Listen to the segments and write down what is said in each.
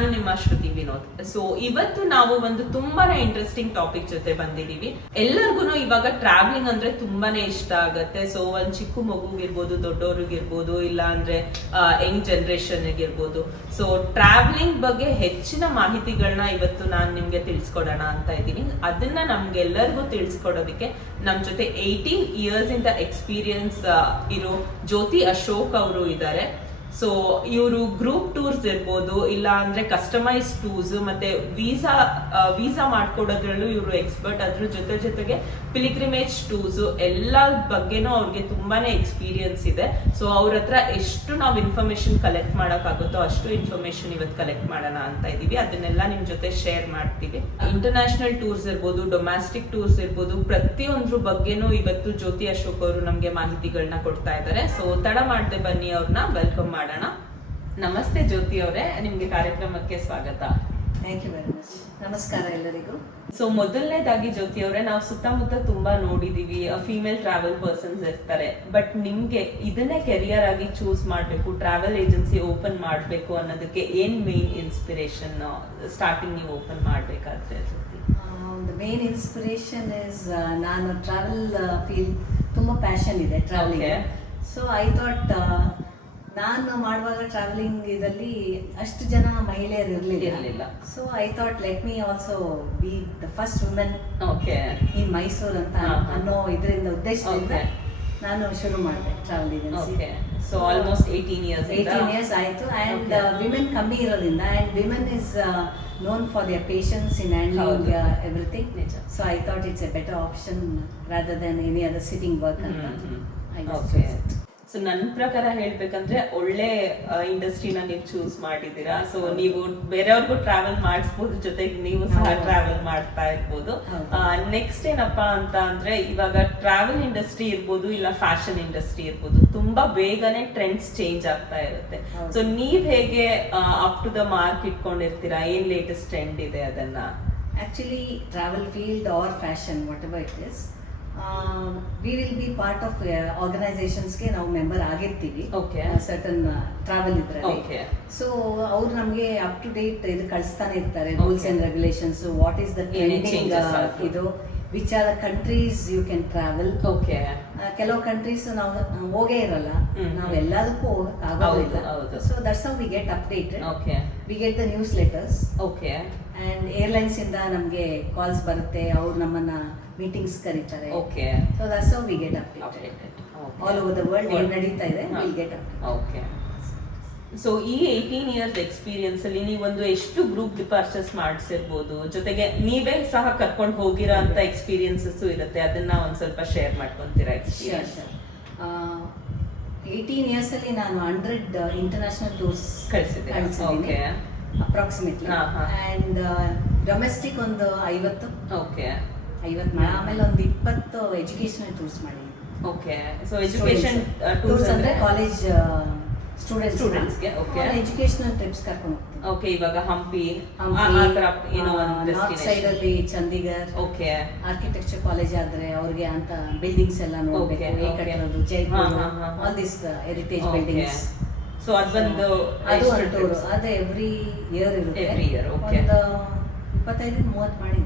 ನಾನು ನಿಮ್ಮ ಶ್ರುತಿ ವಿನೋದ್. ಸೊ ಇವತ್ತು ನಾವು ಒಂದು ತುಂಬಾನೇ ಇಂಟ್ರೆಸ್ಟಿಂಗ್ ಟಾಪಿಕ್ ಜೊತೆ ಬಂದಿದೀವಿ. ಎಲ್ಲರಿಗೂ ಇವಾಗ ಟ್ರಾವೆಲಿಂಗ್ ಅಂದ್ರೆ ತುಂಬಾನೇ ಇಷ್ಟ ಆಗತ್ತೆ. ಸೊ ಒಂದ್ ಚಿಕ್ಕ ಮಗುಗಿರ್ಬೋದು, ದೊಡ್ಡವ್ರಿಗಿರ್ಬೋದು, ಇಲ್ಲ ಅಂದ್ರೆ ಯಂಗ್ ಜನರೇಷನ್ ಇರ್ಬೋದು. ಸೊ ಟ್ರಾವೆಲಿಂಗ್ ಬಗ್ಗೆ ಹೆಚ್ಚಿನ ಮಾಹಿತಿಗಳನ್ನ ಇವತ್ತು ನಾನು ನಿಮ್ಗೆ ತಿಳಿಸ್ಕೊಡೋಣ ಅಂತ ಇದ್ದೀನಿ. ಅದನ್ನ ನಮ್ಗೆಲ್ಲರಿಗೂ ತಿಳಿಸ್ಕೊಡೋದಕ್ಕೆ ನಮ್ ಜೊತೆ 18 ಇಯರ್ಸ್ ಇಂದ ಎಕ್ಸ್ಪೀರಿಯನ್ಸ್ ಇರೋ ಜ್ಯೋತಿ ಅಶೋಕ್ ಅವರು ಇದ್ದಾರೆ. ಸೊ ಇವರು ಗ್ರೂಪ್ ಟೂರ್ಸ್ ಇರ್ಬೋದು, ಇಲ್ಲ ಅಂದ್ರೆ ಕಸ್ಟಮೈಸ್ ಟೂರ್ಸ್, ಮತ್ತೆ ವೀಸಾ ಮಾಡ್ಕೊಡೋದ್ರಲ್ಲೂ ಇವರು ಎಕ್ಸ್ಪರ್ಟ್. ಅದ್ರ ಜೊತೆಗೆ ಪಿಲಿಗ್ರಿಮೇಜ್ ಟೂರ್ಸ್ ಎಲ್ಲ ಬಗ್ಗೆನೂ ಅವ್ರಿಗೆ ತುಂಬಾನೇ ಎಕ್ಸ್ಪೀರಿಯನ್ಸ್ ಇದೆ. ಸೊ ಅವ್ರ ಹತ್ರ ಎಷ್ಟು ನಾವು ಇನ್ಫಾರ್ಮೇಶನ್ ಕಲೆಕ್ಟ್ ಮಾಡೋಕ್ಕಾಗುತ್ತೋ ಅಷ್ಟು ಇನ್ಫಾರ್ಮೇಶನ್ ಇವತ್ತು ಕಲೆಕ್ಟ್ ಮಾಡೋಣ ಅಂತ ಇದೀವಿ. ಅದನ್ನೆಲ್ಲ ನಿಮ್ ಜೊತೆ ಶೇರ್ ಮಾಡ್ತೀವಿ. ಇಂಟರ್ನ್ಯಾಷನಲ್ ಟೂರ್ಸ್ ಇರ್ಬೋದು, ಡೊಮ್ಯಾಸ್ಟಿಕ್ ಟೂರ್ಸ್ ಇರ್ಬೋದು, ಪ್ರತಿಯೊಂದ್ರ ಬಗ್ಗೆನೂ ಇವತ್ತು ಜ್ಯೋತಿ ಅಶೋಕ್ ಅವರು ನಮ್ಗೆ ಮಾಹಿತಿಗಳನ್ನ ಕೊಡ್ತಾ ಇದ್ದಾರೆ. ಸೊ ತಡ ಮಾಡದೆ ಬನ್ನಿ, ಅವ್ರನ್ನ ವೆಲ್ಕಮ್ ಮಾಡೋಣ. ನಮಸ್ತೆ ಜ್ಯೋತಿ ಅವರೇ, ನಿಮ್ಗೆ ಕಾರ್ಯಕ್ರಮಕ್ಕೆ ಸ್ವಾಗತ. Thank you very much. ನಮಸ್ಕಾರ ಎಲ್ಲರಿಗೂ. ಸೊ ಮೊದಲನೇದಾಗಿ ಜ್ಯೋತಿ ಅವರೇ, ನಾವು ಸುತ್ತಮುತ್ತ ತುಂಬಾ ನೋಡಿದೀವಿ, ಫೀಮೇಲ್ ಟ್ರಾವೆಲ್ ಪರ್ಸನ್ಸ್ ಇರ್ತಾರೆ. ಬಟ್ ನಿಮ್ಗೆ ಇದನ್ನೇ ಕೆರಿಯರ್ ಆಗಿ ಚೂಸ್ ಮಾಡ್ಬೇಕು, ಟ್ರಾವೆಲ್ ಏಜೆನ್ಸಿ ಓಪನ್ ಮಾಡ್ಬೇಕು ಅನ್ನೋದಕ್ಕೆ ಏನ್ ಮೇನ್ ಇನ್ಸ್ಪಿರೇಷನ್? ಸ್ಟಾರ್ಟಿಂಗ್ ನೀವು ಓಪನ್ ಮಾಡ್ಬೇಕಾದ್ರೆ ದ ಮೇನ್ ಇನ್ಸ್ಪಿರೇಷನ್ ಇಸ್ ನಾನು ಟ್ರಾವೆಲ್ ಫೀಲ್ ತುಂಬ ಪ್ಯಾಷನ್ ಇದೆ ಟ್ರಾವೆಲಿಂಗ್. ಸೊ ಐ ಥಾಟ್ ನಾನು ಮಾಡುವಾಗ ಟ್ರಾವೆಲಿಂಗ್ ಇದರಲ್ಲಿ ಅಷ್ಟು ಜನ ಮಹಿಳೆಯರು ಇರಲಿಲ್ಲ. So I thought let me also be the first women in Mysuru ಅಂತ ಅನ್ನೋ ಇದರಿಂದ ಉದ್ದೇಶದಿಂದ ನಾನು ಶುರು ಮಾಡಿದೆ travel agency. So almost 18 years ಆಯ್ತು. ಅಂಡ್ ವಿಮೆನ್ ಕಮ್ಮಿ ಇರೋದ್ರಿಂದ, and women is known for their patience in handling everything. So I thought it's a better option rather than any other sitting work. So ನನ್ನ ಪ್ರಕಾರ ಹೇಳ್ಬೇಕಂದ್ರೆ ಒಳ್ಳೆ ಇಂಡಸ್ಟ್ರಿನ ನೀವು choose ಮಾಡಿದೀರಾ. So ನೀವು ಬೇರೆಯವ್ರಿಗೂ ಟ್ರಾವೆಲ್ ಮಾಡಿಸ್ಬೋದು, ಜೊತೆಗೆ ನೀವು ಸಹ ಟ್ರಾವೆಲ್ ಮಾಡ್ತಾ ಇರ್ಬೋದು. ನೆಕ್ಸ್ಟ್ ಏನಪ್ಪಾ ಅಂತ ಅಂದ್ರೆ, ಇವಾಗ ಟ್ರಾವೆಲ್ ಇಂಡಸ್ಟ್ರಿ ಇರ್ಬೋದು, ಇಲ್ಲ ಫ್ಯಾಷನ್ ಇಂಡಸ್ಟ್ರಿ ಇರ್ಬೋದು, ತುಂಬಾ ಬೇಗನೆ ಟ್ರೆಂಡ್ಸ್ ಚೇಂಜ್ ಆಗ್ತಾ ಇರುತ್ತೆ. ಸೊ ನೀವ್ ಹೇಗೆ ಅಪ್ ಟು ದ ಮಾರ್ಕ್ ಇಟ್ಕೊಂಡಿರ್ತೀರಾ? ಏನ್ ಲೇಟೆಸ್ಟ್ ಟ್ರೆಂಡ್ ಇದೆ ಅದನ್ನ? Actually travel field or fashion whatever it is, we will be part of ಆರ್ಗನೈಸೇಷನ್ಸ್ಗೆ ನಾವು ಮೆಂಬರ್ ಆಗಿರ್ತೀವಿ ಸರ್ಟನ್ ಟ್ರಾವೆಲ್ ಇದ್ರಲ್ಲಿ. ಸೊ ಅವ್ರು ನಮಗೆ ಅಪ್ ಟು ಡೇಟ್ ಇದು ಕಳಿಸ್ತಾನೆ ಇರ್ತಾರೆ, rules and regulations, what is the trending, ಇದು which are the countries you can travel. ಕೆಲವು ಕಂಟ್ರೀಸ್ ನಾವು ಹೋಗೇ ಇರಲ್ಲ, ನಾವು ಎಲ್ಲದಕ್ಕೂ ಹೋಗಕ್ ಆಗೋದಿಲ್ಲ. So that's how we get updated, we get the newsletters. And airlines ಇಂದ ನಮ್ಗೆ ಕಾಲ್ಸ್ ಬರುತ್ತೆ, ಅವ್ರು ನಮ್ಮನ್ನ ಮೀಟಿಂಗ್ಸ್ ಕರೀತಾರೆ. So that's how we get updated all over the world. ಏನ್ ನಡೀತಾ ಇದೆ ವಿಲ್ ಗೆಟ್ ಅಪ್ಡೇಟೆಡ್. ಸೊ ಈ 18 ಇಯರ್ಸ್ ಎಕ್ಸ್ಪೀರಿಯನ್ಸ್ ಅಲ್ಲಿ ನೀವೊಂದು ಎಷ್ಟು ಗ್ರೂಪ್ ಡಿಪಾರ್ಚರ್ಸ್ ಮಾಡಿಸಿರ್ಬೋದು, ಜೊತೆಗೆ ನೀವೇ ಸಹ ಕರ್ಕೊಂಡು ಹೋಗಿರೋ ಅಂತ ಎಕ್ಸ್ಪೀರಿಯನ್ಸಸ್ ಇರುತ್ತೆ, ಅದನ್ನ ಒಂದ್ ಸ್ವಲ್ಪ ಶೇರ್ ಮಾಡ್ಕೊಂತೀರಾ? 18 ಇಯರ್ಸ್ ಅಲ್ಲಿ ನಾನು 100 ಇಂಟರ್ನ್ಯಾಷನಲ್ ಟೂರ್ಸ್ ಕಳಿಸಿದ್ದೀನಿ ಅಪ್ರಾಕ್ಸಿಮೇಟ್ಲಿ. ಅಂಡ್ ಡೊಮೆಸ್ಟಿಕ್ ಒಂದು 50, ಆಮೇಲೆ ಒಂದು 20 ಎಜುಕೇಶನಲ್ ಟೂರ್ಸ್ ಮಾಡಿದ್ದೀನಿ. ಸೊ ಎಜುಕೇಶನ್ ಟೂರ್ಸ್ ಅಂದ್ರೆ ಕಾಲೇಜ್ ಸ್ಟೂಡೆಂಟ್ಸ್ಗೆ ಎಜುಕೇಶನಲ್ ಟ್ರಿಪ್ಸ್ ಕರ್ಕೊಂಡು ಹೋಗ್ತೀನಿ. ಇವಾಗ ಹಂಪಿ, ನಾರ್ತ್ ಸೈಡ್ ಅಲ್ಲಿ ಚಂಡೀಗಢ್, ಆರ್ಕಿಟೆಕ್ಚರ್ ಕಾಲೇಜ್ ಆದ್ರೆ ಅವ್ರಿಗೆ ಅಂತ ಬಿಲ್ಡಿಂಗ್ಸ್ ಎಲ್ಲ ನೋಡ್ಬೇಕು, Jaipur, all this heritage buildings. So ಅದೊಂದು ಅದೇ ಎವ್ರಿ ಇಯರ್ ಇರುತ್ತೆ, 25-30 ಮಾಡಿ.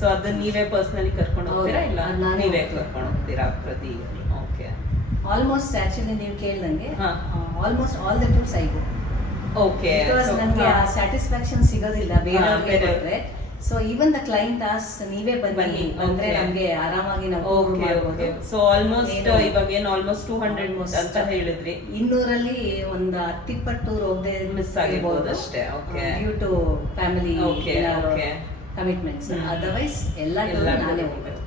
ಸೊ ಅದನ್ನ ನೀವೇ ಪರ್ಸನಲಿ ಕರ್ಕೊಂಡು ಹೋಗ್ತೀರಾ, ಇಲ್ಲ ನೀವೇ ಕರ್ಕೊಂಡು ಹೋಗ್ತೀರಾ ಪ್ರತಿ ಇಯರ್? ಆಲ್ಮೋಸ್ಟ್ ಆಕ್ಚುಲಿ ನೀವು ಕೇಳ್ದಂಗೆ almost all the tours I go. ನನಗೆ ಸ್ಯಾಟಿಸ್ಫ್ಯಾಕ್ಷನ್ ಸಿಗೋದಿಲ್ಲ ಬೇರೆ. So even the client as ನೀವೇ ಬನ್ನಿ ಅಂದ್ರೆ ನಮ್ಗೆ ಆರಾಮಾಗಿ ನಾವು ಮಾಡ್ಬೋದು. ಸೊ ಆಲ್ಮೋಸ್ಟ್ ಇವಾಗ ಏನು ಆಲ್ಮೋಸ್ಟ್ 200 ಅಂತ ಹೇಳಿದ್ರಿ, 200ರಲ್ಲಿ ಒಂದು 10-20 ಟೂರ್ ಹೋಗದೆ ಮಿಸ್ ಆಗಿರ್ಬೋದು ಅಷ್ಟೇ. Due to family commitments. Otherwise ಎಲ್ಲ ಟೂರ್ ನಾನೇ ಹೋಗ್ಬೇಕು.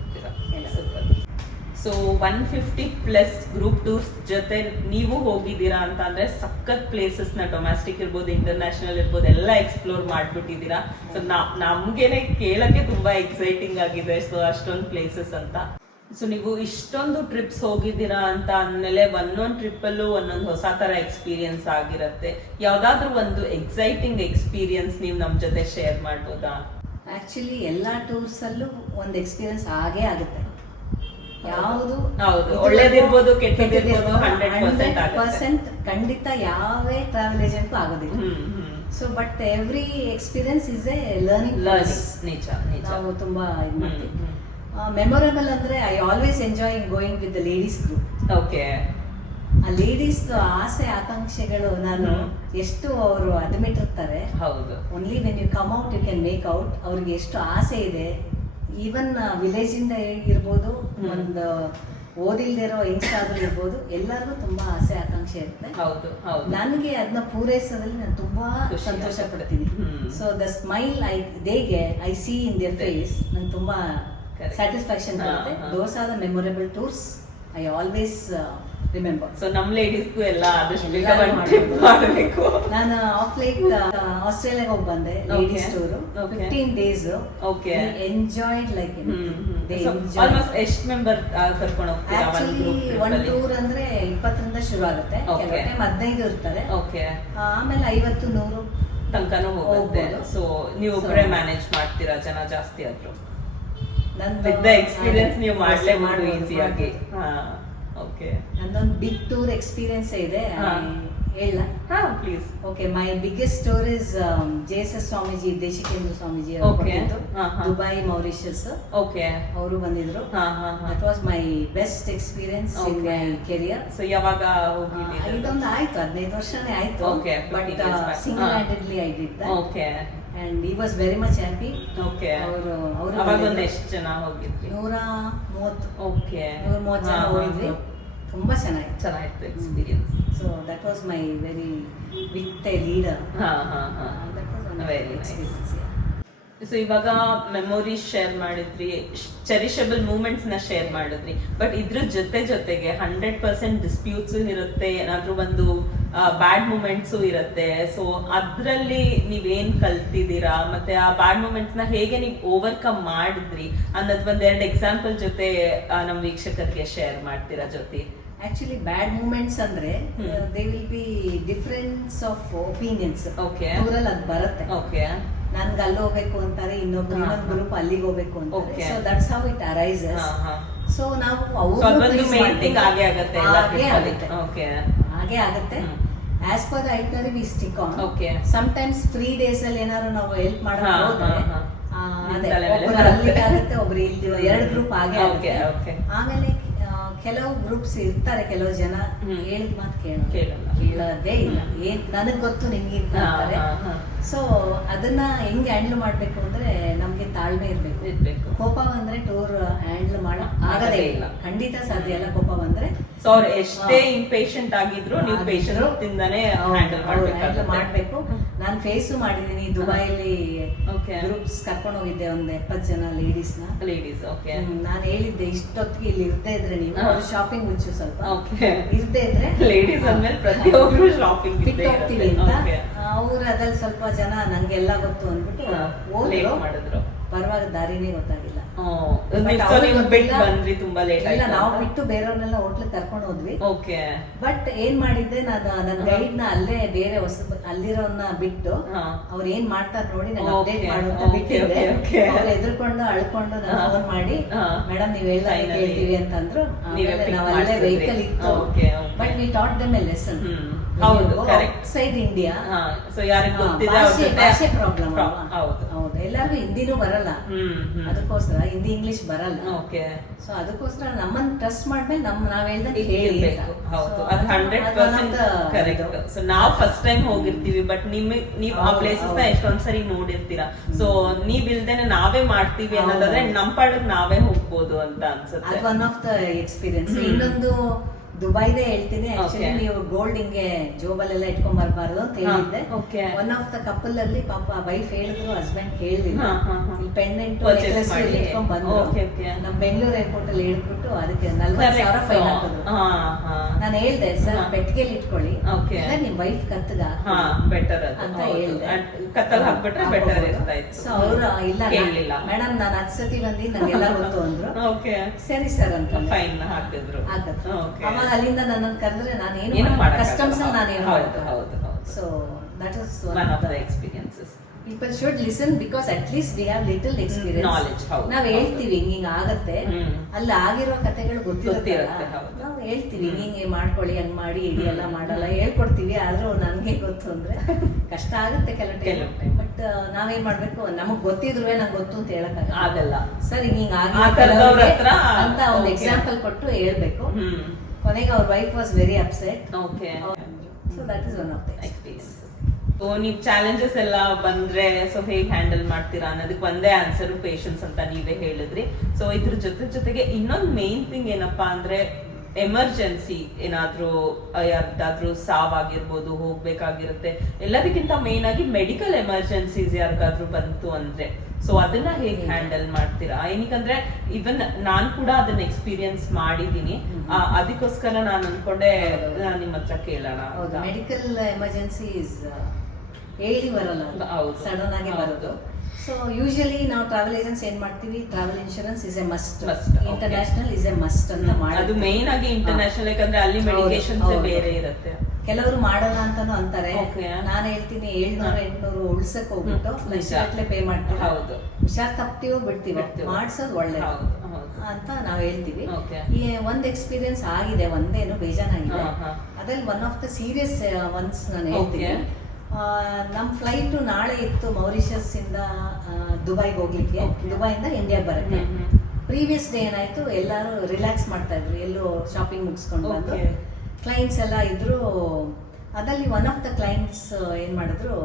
ಸೊ 150+ ಗ್ರೂಪ್ ಟೂರ್ಸ್ ಜೊತೆ ನೀವು ಹೋಗಿದ್ದೀರಾ ಅಂತ ಅಂದ್ರೆ ಸಖತ್ ಪ್ಲೇಸಸ್ ನ ಡೊಮ್ಯಾಸ್ಟಿಕ್ ಇರ್ಬೋದು, ಇಂಟರ್ನ್ಯಾಷನಲ್ ಇರ್ಬೋದು, ಎಲ್ಲ ಎಕ್ಸ್ಪ್ಲೋರ್ ಮಾಡ್ಬಿಟ್ಟಿದ್ದೀರಾ. ಸೊ ನಮ್ಗೇನೆ ಕೇಳಕ್ಕೆ ತುಂಬಾ ಎಕ್ಸೈಟಿಂಗ್ ಆಗಿದೆ. ಸೊ ಅಷ್ಟೊಂದು ಪ್ಲೇಸಸ್ ಅಂತ. ಸೊ ನೀವು ಇಷ್ಟೊಂದು ಟ್ರಿಪ್ಸ್ ಹೋಗಿದ್ದೀರಾ ಅಂತ ಅಂದ್ಮೇಲೆ ಒಂದೊಂದು ಟ್ರಿಪ್ ಅಲ್ಲೂ ಒಂದೊಂದು ಹೊಸ ತರ ಎಕ್ಸ್ಪೀರಿಯನ್ಸ್ ಆಗಿರತ್ತೆ. ಯಾವ್ದಾದ್ರು ಒಂದು ಎಕ್ಸೈಟಿಂಗ್ ಎಕ್ಸ್ಪೀರಿಯನ್ಸ್ ನೀವು ನಮ್ ಜೊತೆ ಶೇರ್ ಮಾಡ್ಬೋದಾ? ಆಕ್ಚುಲಿ ಎಲ್ಲಾ ಟೂರ್ಸ್ ಅಲ್ಲೂ ಒಂದು ಎಕ್ಸ್ಪೀರಿಯನ್ಸ್ ಆಗೇ ಆಗುತ್ತೆ. ಯಾವುದು ಒಳ್ಳೇದಿರ್ಬೋದು, ಕೆಟ್ಟದಿರ್ಬೋದು, 100% ಖಂಡಿತ ಯಾವೇ ಟ್ರಾವೆಲ್ ಏಜೆಂಟ್ ಆಗೋದಿಲ್ಲ. So but every experience is a learning. ನಿಜ ನಿಜ. ನಾವು ತುಂಬಾ ಇದು ಮಾಡ್ತೀವಿ. ಮೆಮೊರೇಬಲ್ ಅಂದ್ರೆ I always enjoy going with the ladies group. Okay. ಆ ಲೇಡೀಸ್ ಆಸೆ ಆಕಾಂಕ್ಷೆಗಳು ನಾನು ಎಷ್ಟು ಅವರು ಅದ್ಮಿಟ್ಟಿರ್ತಾರೆ. ಹೌದು. Only when you come out you can make out. ಅವ್ರಿಗೆ ಎಷ್ಟು ಆಸೆ ಇದೆ. ಈವನ್ ವಿಲೇಜ್ ಇಂದ ಇರ್ಬೋದು, ಒಂದು ಓದಿಲ್ದಿರೋ ಯಂಗ್ಸ್ಟರ್ ಇರ್ಬೋದು, ಎಲ್ಲರಿಗೂ ತುಂಬಾ ಆಸೆ ಆಕಾಂಕ್ಷೆ ಇರುತ್ತೆ. ಹೌದು ಹೌದು. ನನಗೆ ಅದನ್ನ ಪೂರೈಸೋದ್ರಲ್ಲಿ ನಾನು ತುಂಬಾ ಸಂತೋಷ ಪಡ್ತೀನಿ. So the smile I see in their face ನಂಗೆ ತುಂಬಾ ಸ್ಯಾಟಿಸ್ಫ್ಯಾಕ್ಷನ್ ಬರುತ್ತೆ. Those are the memorable tours I always remember. So ನಮ್ ಲೇಡೀಸ್ಗೂ ಎಲ್ಲ ಆದಷ್ಟು ಮಾಡಬೇಕು. ನಾನು ಆಫ್ ಲೈಟ್ ಆಸ್ಟ್ರೇಲಿಯಾಗ ಹೋಗಿ ಬಂದೆ, ladies tour 15 days. Okay. Enjoyed like almost ಎಷ್ಟು ಮೆಂಬರ್ ಕರ್ಕೊಂಡು ಹೋಗ್ತೀರಾ? ಆಕ್ಚುಲಿ ಒನ್ ಟೂರ್ ಅಂದ್ರೆ 20ರಿಂದ ಶುರು ಆಗುತ್ತೆ. ಕೆಲವು ಟೈಮ್ 15 ಇರ್ತಾರೆ. ಓಕೆ. ಆಮೇಲೆ 50-100 ತನಕನೂ ಹೋಗುತ್ತೆ. ಸೊ ನೀವು ಒಬ್ಬರೇ ಮ್ಯಾನೇಜ್ ಮಾಡ್ತೀರಾ ಜನ ಜಾಸ್ತಿ ಆದ್ರು? ವಿತ್ ಎಕ್ಸ್ಪೀರಿಯನ್ಸ್ ನೀವು ಮಾಡ್ಲೇಬಹುದು ಈಸಿಯಾಗಿ. ಓಕೆ. ನಂದೊಂದು ಬಿಗ್ ಟೂರ್ ಎಕ್ಸ್ಪೀರಿಯನ್ಸ್ ಇದೆ, ಹೇಳ? Please. Okay. My biggest tour is JSS Swamiji, Deshikendra Swamiji Dubai, Mauritius. Okay. ಅವರು ಬಂದಿದ್ರು. That was my best experience in my career. So ಯಾವಾಗ ಹೋಗಿದ್ದೀರಾ? ಇದೊಂದು ಆಯ್ತು, 15 ವರ್ಷನೇ ಆಯ್ತು. But single handedly I did that. Okay. And he was very much happy. Okay. ಅವರು ಅವಾಗ ಒಂದು ಎಷ್ಟು ಜನ ಹೋಗಿದ್ರಿ? 130. ಓಕೆ. 130 ಜನ ಹೋಗಿದ್ವಿ. ತುಂಬಾ ಚೆನ್ನಾಗಿತ್ತು experience. So that was my very with A leader. That was very nice. So ಇವಾಗ ಮೆಮೊರೀಸ್ ಶೇರ್ ಮಾಡಿದ್ರಿ, ಚೆರಿಷಬಲ್ ಮೂಮೆಂಟ್ಸ್ ನ ಶೇರ್ ಮಾಡಿದ್ರಿ. ಬಟ್ ಇದ್ರ ಜೊತೆಗೆ 100% ಡಿಸ್ಪ್ಯೂಟ್ಸ್ ಇರುತ್ತೆ, ಏನಾದ್ರೂ ಒಂದು ಬ್ಯಾಡ್ ಮೂಮೆಂಟ್ಸು ಇರುತ್ತೆ. ಸೊ ಅದ್ರಲ್ಲಿ ನೀವೇನ್ ಕಲ್ತಿದ್ದೀರಾ, ಮತ್ತೆ ಆ ಬ್ಯಾಡ್ ಮೂಮೆಂಟ್ಸ್ ನ ಹೇಗೆ ನೀವು ಓವರ್ಕಮ್ ಮಾಡಿದ್ರಿ ಅನ್ನೋದು ಒಂದೆರಡು ಎಕ್ಸಾಂಪಲ್ ಜೊತೆ ನಮ್ಮ ವೀಕ್ಷಕರಿಗೆ ಶೇರ್ ಮಾಡ್ತೀರಾ ಜೊತೆ? ಆಕ್ಚುಲಿ ಬ್ಯಾಡ್ ಮೂಮೆಂಟ್ಸ್ ಅಂದ್ರೆ they will be difference of opinions. Okay. ಊರಲ್ಲಿ ಅದು ಬರುತ್ತೆ. ಓಕೆ. ನನ್ಗೆ ಅಲ್ಲಿ ಹೋಗ್ಬೇಕು ಅಂತಾರೆ, ಇನ್ನೊಂದು ಗ್ರೂಪ್ ಅಲ್ಲಿಗೆ ಹೋಗ್ಬೇಕು ಅಂತಾರೆ. So that's how it arises. So ನಾವು ಹಾಗೆ ಆಗುತ್ತೆ. As per the itinerary we stick on. Sometimes free days ಅಲ್ಲಿ ಏನಾದ್ರು ನಾವು ಹೆಲ್ಪ್ ಮಾಡಕ್ ಹೋದ್ರೆ ಒಬ್ರು ಅಲ್ಲಿಗೆ ಆಗುತ್ತೆ, ಒಬ್ರು ಇಲ್ಲಿ, 2 ಗ್ರೂಪ್ ಹಾಗೆ ಆಗುತ್ತೆ. ಆಮೇಲೆ ಕೆಲವು ಗ್ರೂಪ್ಸ್ ಇರ್ತಾರೆ, ಕೆಲವು ಜನ ಹೇಳಿದ ಮಾತು ಕೇಳೋದೇ ಇಲ್ಲ. ಏನ್ ನನಗ್ ಗೊತ್ತು ನಿಮ್ಗೆ ಅಂತಾರೆ. ಸೊ ಅದನ್ನ ಹೆಂಗ್ ಹ್ಯಾಂಡಲ್ ಮಾಡ್ಬೇಕು ಅಂದ್ರೆ ನಮ್ಗೆ ತಾಳ್ಮೆ ಇರ್ಬೇಕು. ಕೋಪ ಬಂದ್ರೆ ಟೂರ್ ಹ್ಯಾಂಡಲ್ ಮಾಡಕ್ ಆಗದೇ ಇಲ್ಲ, ಖಂಡಿತ ಸಾಧ್ಯ ಇಲ್ಲ. ಕೋಪ ಬಂದ್ರೆ ಸೊ ಅವ್ರು ಎಷ್ಟೇ ಇಂಪೇಷಂಟ್ ಆಗಿದ್ರು ನೀವು ಪೇಷಂಟ್ ಇಂದಾನೆ ಹ್ಯಾಂಡಲ್ ಮಾಡ್ಬೇಕು. ನಾನು ಫೇಸು ಮಾಡಿದೀನಿ ದುಬೈಲಿ. ಗ್ರೂಪ್ಸ್ ಕರ್ಕೊಂಡು ಹೋಗಿದ್ದೆ, ಒಂದು 70 ಜನ ಲೇಡೀಸ್. ನಾನು ಹೇಳಿದ್ದೆ ಇಷ್ಟೊತ್ತಿಗೆ ಇಲ್ಲಿ ಇರ್ದೇ ಇದ್ರೆ ನೀವು ಶಾಪಿಂಗ್ ಮುಂಚೆ ಸ್ವಲ್ಪ ಇರ್ದೇ ಇದ್ರೆ ಲೇಡೀಸ್ ಅಂದ್ಮೇಲೆ ಪ್ರತಿಯೊಬ್ರು ಶಾಪಿಂಗ್ ಬಿಟ್ಟು ಹೋಗ್ತೀವಿ ಅಂತ. ಅವ್ರು ಅದ್ರಲ್ಲಿ ಸ್ವಲ್ಪ ಜನ ನಂಗೆಲ್ಲ ಗೊತ್ತು ಅಂದ್ಬಿಟ್ಟು ಹೋದ್ರು. ಪರವಾಗಿ ದಾರಿನೇ ಗೊತ್ತಾಗಿಲ್ಲ. ನಾವು ಬಿಟ್ಟು ಬೇರೆಯವ್ರನ್ನೆಲ್ಲ ಹೋಟ್ಲಿಗೆ ಕರ್ಕೊಂಡು ಹೋದ್ವಿ. ಬಟ್ ಏನ್ ಮಾಡಿದ್ದೆ, ನಾನು ನನ್ನ ಗೈಡ್ ನ ಅಲ್ಲೇ ಬೇರೆ ಅಲ್ಲಿರೋನ್ನ ಬಿಟ್ಟು ಅವ್ರು ಏನ್ ಮಾಡ್ತಾರೆ ನೋಡಿ ನಾನು ಅಪ್ಡೇಟ್ ಮಾಡುವಂತ ಬಿಟ್ಟಿದ್ದೆ. ಅವ್ರು ಎದ್ರಕೊಂಡು ಅಳ್ಕೊಂಡು ನಾನು ಫೋನ್ ಮಾಡಿ, ಮೇಡಮ್ ನೀವ್ ಹೇಳ್ತೀವಿ ಅಂತಂದ್ರು. ನಾವ್ ಅಲ್ಲೇ ವೆಹಿಕಲ್ ಇತ್ತು. But we taught them A lesson. Outside India ಭಾಷೆ ಪ್ರಾಬ್ಲಮ್. ಹೌದು, ಎಲ್ಲರಿಗೂ ಹಿಂದಿನೂ ಬರಲ್ಲ, ಅದಕ್ಕೋಸ್ಕರ ಹಿಂದಿ ಇಂಗ್ಲಿಷ್ ಬರಲ್ಲ. ಸೊ ಅದಕ್ಕೋಸ್ಕರ ನಮ್ಮನ್ನ ಟ್ರಸ್ಟ್ ಮಾಡ್ಮೇಲೆ ನಾವ್ ಹೇಳ್ದಂಗೆ ಹೇಳ್ಬೇಕು. ಹೌದು, ಅದು 100% ಕರೆಕ್ಟ್. ಸೊ ನಾವ್ ಫಸ್ಟ್ ಟೈಮ್ ಹೋಗಿರ್ತೀವಿ, ಬಟ್ ನೀವ್ ಆ ಪ್ಲೇಸಸ್ ನ ಎಷ್ಟೊಂದ್ಸರಿ ನೋಡಿರ್ತೀರಾ. ಸೊ ನೀವ್ ಇಲ್ದೇನೆ ನಾವೇ ಮಾಡ್ತೀವಿ ಅನ್ನೋದಾದ್ರೆ ನಮ್ ಪಾಡಕ್ ನಾವೇ ಹೋಗ್ಬೋದು ಅಂತ ಅನ್ಸುತ್ತೆ. One of the experience. ಇನ್ನೊಂದು ದುಬೈದೇ ಹೇಳ್ತೀನಿ. ಆಕ್ಚುಲಿ ನೀವು ಗೋಲ್ಡ್ ಹಿಂಗೆ ಜೋಬಲ್ಲೆಲ್ಲ ಇಟ್ಕೊಂಡ್ ಬರ್ಬಾರ್ದು ಅಂತ ಹೇಳಿದ್ದೆ. ಒನ್ ಆಫ್ ದ ಕಪಲ್ ಅಲ್ಲಿ ಪಾಪ ವೈಫ್ ಹೇಳಿದ್ರು, ಹಸ್ಬೆಂಡ್ ಹೇಳಿದ್ರು, ಇಲ್ಲಿ ಪೆಂಡೆಂಟ್ ಇಟ್ಕೊಂಡ್ ಬಂದ್ರು. ನಮ್ ಬೆಂಗಳೂರು ಏರ್ಪೋರ್ಟ್ ಅಲ್ಲಿ ಹೇಳ್ಬಿಟ್ಟು ಅದಕ್ಕೆ 40,000 ಫೈನ್ ಹಾಕಿದ್ರು. ನಾನು ಹೇಳ್ದೆ, ಸರ್ ಪೆಟ್ಟಿಗೆಲ್ಲಿ ಇಟ್ಕೊಳ್ಳಿ, ನಿಮ್ ವೈಫ್ ಕತ್ತಗ ಬೆಟರ್ ಅಂತ ಹೇಳ್ದೆ. ಸೊ ಅವ್ರು ಇಲ್ಲ ಮೇಡಮ್ ನಾನು 10 ಸತಿ ಬಂದಿ ನಂಗೆಲ್ಲ ಗೊತ್ತು ಅಂದ್ರು. ಸರಿ ಸರ್ ಅಂತ ಫೈನ್ ಹಾಕಿದ್ರು. ಅವಾಗ ಅಲ್ಲಿಂದ ನನ್ನನ್ನು ಕರೆದ್ರೆ ನಾನೇನು ಕಸ್ಟಮ್ಸ್ ನಾನೇನು. ಹೌದು. So that is one of the experiences. People should listen because at least we have little experience. Knowledge. ನಾವ್ ಹೇಳ್ತೀವಿ ಹಿಂಗ್ ಆಗತ್ತೆ, ಅಲ್ಲಿ ಆಗಿರೋ ಕಥೆಗಳು ಗೊತ್ತಿರುತ್ತೆ, ಹೌದು. ನಾವು ಹೇಳ್ತೀವಿ ಹಿಂಗೆ ಮಾಡ್ಕೊಳ್ಳಿ, ಹಂಗ್ ಮಾಡಿ, ಇಡಿ ಎಲ್ಲ ಮಾಡಲ್ಲ ಹೇಳ್ಕೊಡ್ತೀವಿ. ಆದ್ರೂ ನನ್ಗೆ ಗೊತ್ತು ಅಂದ್ರೆ ಕಷ್ಟ ಆಗುತ್ತೆ ಕೆಲವು ಟೈಮ್. ಬಟ್ ನಾವೇನ್ ಮಾಡ್ಬೇಕು, ನಮಗ್ ಗೊತ್ತಿದ್ರು ನಂಗೆ ಗೊತ್ತು ಅಂತ ಹೇಳಕ್ ಆಗಲ್ಲ. ಸರ್ ಹಿಂಗ ಅಂತ ಒಂದು ಎಕ್ಸಾಂಪಲ್ ಕೊಟ್ಟು ಹೇಳ್ಬೇಕು. ಕೊನೆಗೆ ಅವ್ರ wife was very upset. Okay. So that is one of the experience. So ನೀವ್ ಚಾಲೆಂಜಸ್ ಎಲ್ಲ ಬಂದ್ರೆ ಸೊ ಹೇಗ್ ಹ್ಯಾಂಡಲ್ ಮಾಡ್ತೀರಾ ಅನ್ನೋದಕ್ಕೆ ಒಂದೇ ಆನ್ಸರ್ ಪೇಷನ್ಸ್ ಅಂತ ನೀವೇ ಹೇಳಿದ್ರಿ. ಸೊ ಇದ್ರ ಜೊತೆಗೆ ಇನ್ನೊಂದು ಮೇನ್ ಥಿಂಗ್ ಏನಪ್ಪಾ ಅಂದ್ರೆ ಎಮರ್ಜೆನ್ಸಿ ಏನಾದ್ರೂ ಯಾರ್ದಾದ್ರೂ ಸಾವಾಗಿರ್ಬೋದು, ಹೋಗ್ಬೇಕಾಗಿರುತ್ತೆ. ಎಲ್ಲದಕ್ಕಿಂತ ಮೇನ್ ಆಗಿ ಮೆಡಿಕಲ್ ಎಮರ್ಜೆನ್ಸೀಸ್ ಯಾರಿಗಾದ್ರೂ ಬಂತು ಅಂದ್ರೆ ಸೊ ಅದನ್ನ ಹೇಗ್ ಹ್ಯಾಂಡಲ್ ಮಾಡ್ತೀರಾ? ಏನಕ್ಕಂದ್ರೆ ಇವನ್ ನಾನ್ ಕೂಡ ಅದನ್ನ ಎಕ್ಸ್ಪೀರಿಯನ್ಸ್ ಮಾಡಿದೀನಿ, ಅದಕ್ಕೋಸ್ಕರ ನಾನು ಅನ್ಕೊಂಡೆ ನಿಮ್ಮ ಹತ್ರ ಕೇಳೋಣ. ಮೆಡಿಕಲ್ ಎಮರ್ಜೆನ್ಸಿ ಇಸ್ ಹೇಳಿ ಬರಲ್ಲ, ಸಡನ್ ಆಗಿ ಬರೋದು. ಸೊ ಯೂಶಲಿ ನಾವು ಟ್ರಾವೆಲ್ ಏಜೆನ್ಸ್ ಏನ್ ಮಾಡ್ತೀವಿ, travel insurance is a must, international is a must ಅಂತ ಮಾಡಿ. ಅದು ಮೇನ್ ಆಗಿ ಇಂಟರ್ನ್ಯಾಷನಲ್, ಯಾಕಂದ್ರೆ ಅಲ್ಲಿ ಮೆಡಿಕೇಶನ್ಸ್ ಬೇರೆ ಇರುತ್ತೆ. ಕೆಲವರು ಮಾಡಲ್ಲ ಅಂತಾನು ಅಂತಾರೆ. ನಾನು ಹೇಳ್ತೀನಿ 700-800 ಉಳ್ಸಕ್ ಹೋಗ್ಬಿಟ್ಟು ಲಕ್ಷಗಟ್ಲೆ ಪೇ ಮಾಡ್ತೀವಿ. ಹೌದು, ಹುಷಾರ್ ತಪ್ತೀವೋ ಬಿಡ್ತೀವಿ, ಮಾಡ್ಸೋದು ಒಳ್ಳೇದು ಅಂತ ನಾವ್ ಹೇಳ್ತೀವಿ. ಈ ಒಂದ್ ಎಕ್ಸ್ಪೀರಿಯನ್ಸ್ ಆಗಿದೆ, ಒಂದೇನು ಬೇಜಾನಾಗಿದೆ. ಅದ್ರಲ್ಲಿ one of the serious once ನಾನು ಹೇಳ್ತೀನಿ. ನಮ್ ಫ್ಲೈಟ್ ನಾಳೆ ಇತ್ತು ಮೌರಿಷಸ್ ಇಂದ ದುಬೈಗೆ ಹೋಗ್ಲಿಕ್ಕೆ, ದುಬೈಯಿಂದ ಇಂಡಿಯಾ ಬರಕ್ಕೆ. ಪ್ರೀವಿಯಸ್ ಡೇ ಏನಾಯ್ತು, ಎಲ್ಲಾರು ರಿಲ್ಯಾಕ್ಸ್ ಮಾಡ್ತಾ ಇದ್ರು, ಎಲ್ಲೋ ಶಾಪಿಂಗ್ ಮುಗಿಸ್ಕೊಂಡು ಬಂದು. ಕ್ಲೈಂಟ್ಸ್ ಎಲ್ಲ ಇದ್ರು. ಅದಲ್ಲಿ ಒನ್ ಆಫ್ ದ ಕ್ಲೈಂಟ್ಸ್ ಏನ್ ಮಾಡಿದ್ರು,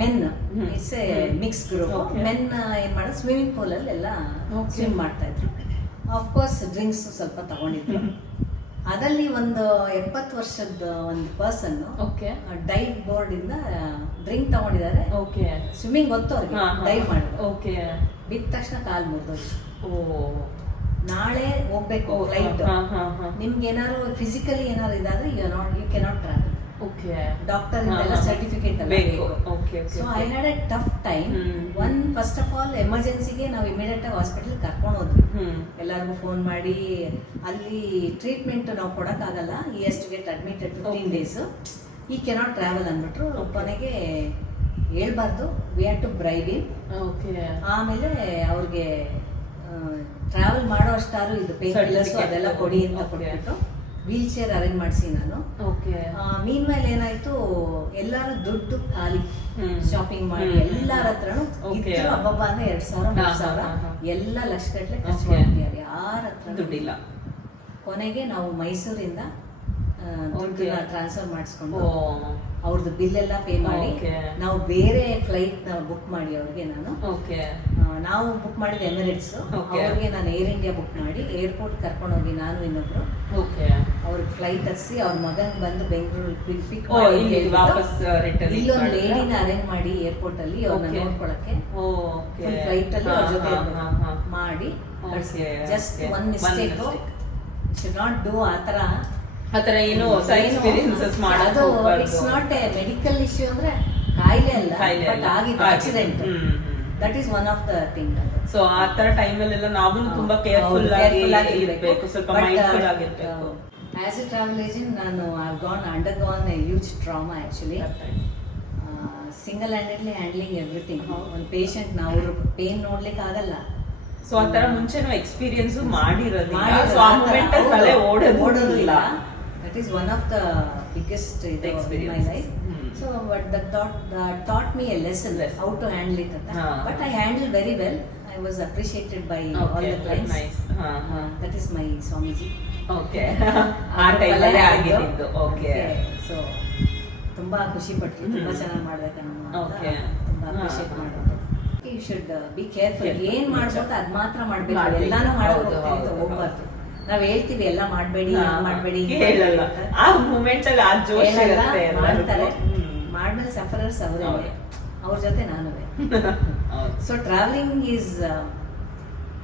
men, it's A mix group. Men ಏನ್ ಮಾಡಿದ್ರು, ಸ್ವಿಮ್ಮಿಂಗ್ ಪೂಲ್ ಅಲ್ಲಿ ಎಲ್ಲ ಸ್ವಿಮ್ ಮಾಡ್ತಾ ಇದ್ರು. ಆಫ್ಕೋರ್ಸ್ ಡ್ರಿಂಕ್ಸ್ ಸ್ವಲ್ಪ ತಗೊಂಡಿದ್ರು. ಅದಲ್ಲಿ ಒಂದು 70 ವರ್ಷದ ಒಂದು ಪರ್ಸನ್ ಡೈವ್ ಬೋರ್ಡ್ ಇಂದ ಡ್ರಿಂಕ್ ತಗೊಂಡಿದ್ದಾರೆ. ಸ್ವಿಮ್ಮಿಂಗ್ ಗೊತ್ತು ಅವ್ರಿಗೆ, ಡೈವ್ ಮಾಡಿದ್ರು. ಬಿದ್ದ ತಕ್ಷಣ ಕಾಲ್ ಮುರಿದೋಯ್ತು. ನಾಳೆ ಹೋಗ್ಬೇಕು ಫ್ಲೈಟ್, ನಿಮ್ಗೆ ಏನಾದ್ರು ಫಿಸಿಕಲಿ ಏನಾದ್ರು ಇದಾದ್ರೆ ಯು ಕೆನಾಟ್ ಟ್ರಾವೆಲ್. ಡಾಕ್ಟರ್ ಇಂದೆಲ್ಲ ಸರ್ಟಿಫಿಕೇಟ್ ಬೇಕು. So I had a tough time. First of all ಎಮರ್ಜೆನ್ಸಿಗೆ ನಾವು ಇಮಿಡಿಯೇಟ್ ಆಗಿ ಹಾಸ್ಪಿಟಲ್ ಕರ್ಕೊಂಡು ಹೋದ್ವಿ. ಎಲ್ಲರಿಗೂ ಫೋನ್ ಮಾಡಿ, ಅಲ್ಲಿ ಟ್ರೀಟ್ಮೆಂಟ್ ನಾವು ಕೊಡಕ್ಕಾಗಲ್ಲ, he has to get admitted 15 days, he cannot travel ಅಂದ್ಬಿಟ್ರು. ಕೊನೆಗೆ ಹೇಳ್ಬಾರ್ದು, we had to bribe him. ಆಮೇಲೆ ಅವ್ರಿಗೆ ಟ್ರಾವೆಲ್ ಮಾಡೋ ಅಷ್ಟಾರು ಇದು ಪೇನ್ ಕಿಲ್ಲರ್ಸ್ ಅದೆಲ್ಲ ಕೊಡಿ ಅಂತ ಕೊಟ್ಬಿಟ್ಟು ವೀಲ್ ಚೇರ್ ಅರೇಂಜ್ ಮಾಡಿಸಿ ನಾನು. ಮೀನ್ ಮೇಲೆ ಏನಾಯ್ತು, ಎಲ್ಲಾರು ದುಡ್ಡು ಖಾಲಿ, ಶಾಪಿಂಗ್ ಮಾಡಿ ಎಲ್ಲಾರ ಹತ್ರನು ಹಬ್ಬಬ್ಬ ಅಂದ್ರೆ 2,000-3,000 ಎಲ್ಲ ಲಕ್ಷಗಟ್ಲೆ ಖರ್ಚು ಮಾಡ್ತಿದ್ದಾರೆ, ಯಾರ ಹತ್ರ ದುಡ್ಡಿಲ್ಲ. ಕೊನೆಗೆ ನಾವು ಮೈಸೂರಿಂದ ದುಡ್ಡನ್ನ ಟ್ರಾನ್ಸ್ಫರ್ ಮಾಡಿಸ್ಕೊಂಡು ಅವ್ರದ್ದು ಬಿಲ್ ಎಲ್ಲ ಪೇ ಮಾಡಿ, ನಾವು ಬೇರೆ ಫ್ಲೈಟ್ ಬುಕ್ ಮಾಡಿ ಅವ್ರಿಗೆ ನಾವು ಬುಕ್ ಮಾಡಿದ ಎಮಿರೇಟ್ಸ್, ಅವ್ರಿಗೆ ನಾನು ಏರ್ ಇಂಡಿಯಾ ಬುಕ್ ಮಾಡಿ ಏರ್ಪೋರ್ಟ್ ಕರ್ಕೊಂಡು ಹೋಗಿ ನಾನು ಇನ್ನೊಬ್ರು ಅವ್ರಿಗೆ ಫ್ಲೈಟ್ ಹತ್ಸಿ ಅವ್ರ ಮಗನ್ ಬಂದು ಬೆಂಗಳೂರು ಪಿಕ್ ಮಾಡಿ ಇಲ್ಲೊಂದು ಲೇಡಿನ ಅರೇಂಜ್ ಮಾಡಿ ಏರ್ಪೋರ್ಟ್ ಅಲ್ಲಿ ಅವ್ರನ್ನ ನೋಡ್ಕೊಳಕ್ಕೆ ಫ್ಲೈಟ್ ಅಲ್ಲಿ ಅವ್ರ ಜೊತೆ ಮಾಡಿ. Just one mistake, should not do ಆತರ ಏನು ಎಕ್ಸ್ಪೀರಿಯನ್ಸಸ್ ಮಾಡೋದು. It's not A medical issue ಅಂದ್ರೆ ಕಾಯಿಲೆ ಅಲ್ಲ, ಬಟ್ ಆಗಿದ್ದು accident. That is one of the thing. So ಆ ತರ ಟೈಮಲ್ಲೆಲ್ಲ ನಾವು ತುಂಬಾ ಕೇರ್ಫುಲ್ ಆಗಿರ್ಬೇಕು, ಸ್ವಲ್ಪ ಮೈಂಡ್ಫುಲ್ ಆಗಿರ್ಬೇಕು. ಆಸ್ ಎ ಟ್ರಾವೆಲ್ ಏಜೆಂಟ್ ನಾನು undergone A huge trauma actually. Single handedly handling everything. ಒಂದು ಪೇಷಂಟ್ ನಾವು ಪೇನ್ ನೋಡ್ಲಿಕ್ಕೆ ಆಗಲ್ಲ. ಸೊ ಆ ತರ ಮುಂಚೆನೂ ಎಕ್ಸ್ಪೀರಿಯನ್ಸ್ ಮಾಡಿರೋದಿಲ್ಲ, ಸೊ ಆ ಮೊಮೆಂಟ್ ಅಲ್ಲಿ ತಲೆ ಓಡೋದಿಲ್ಲ. That is one of the biggest experience in my life. So but that taught me a lesson how to handle it. But I handled very well. I was appreciated by all the clients. Nice. That is my Swamiji. Okay. ಆ time ಅಲ್ಲಿ ಆಗಿದ್ದು. Okay. So ತುಂಬಾ ಖುಷಿ ಪಟ್ರು, ತುಂಬಾ ಚೆನ್ನಾಗಿ ಮಾಡಿದೆ ಕಣಮ್ಮ. Okay. ತುಂಬಾ ಅಪ್ರಿಶಿಯೇಟ್ ಮಾಡಿದ್ರು. You should be careful. ಏನ್ ಮಾಡ್ಬೋದು ಅದ್ ಮಾತ್ರ ಮಾಡ್ಬೇಕು, ಎಲ್ಲಾನು ಮಾಡೋದು ಹೋಗ್ಬಾರ್ದು. ನಾವ್ ಹೇಳ್ತೀವಿ ಎಲ್ಲ ಮಾಡ್ಬೇಡಿ ಆ ಮೂಮೆಂಟ್ ಅಲ್ಲಿ ಆ ಜೋಶ್ ಇರುತ್ತೆ, ಮಾಡ್ತಾರೆ. ಮಾಡ್ಮೇಲೆ ಸಫರರ್ಸ್ ಅವರೇ, ಅವ್ರ ಜೊತೆ ನಾನು. ಸೊ ಟ್ರಾವೆಲಿಂಗ್ ಈಸ್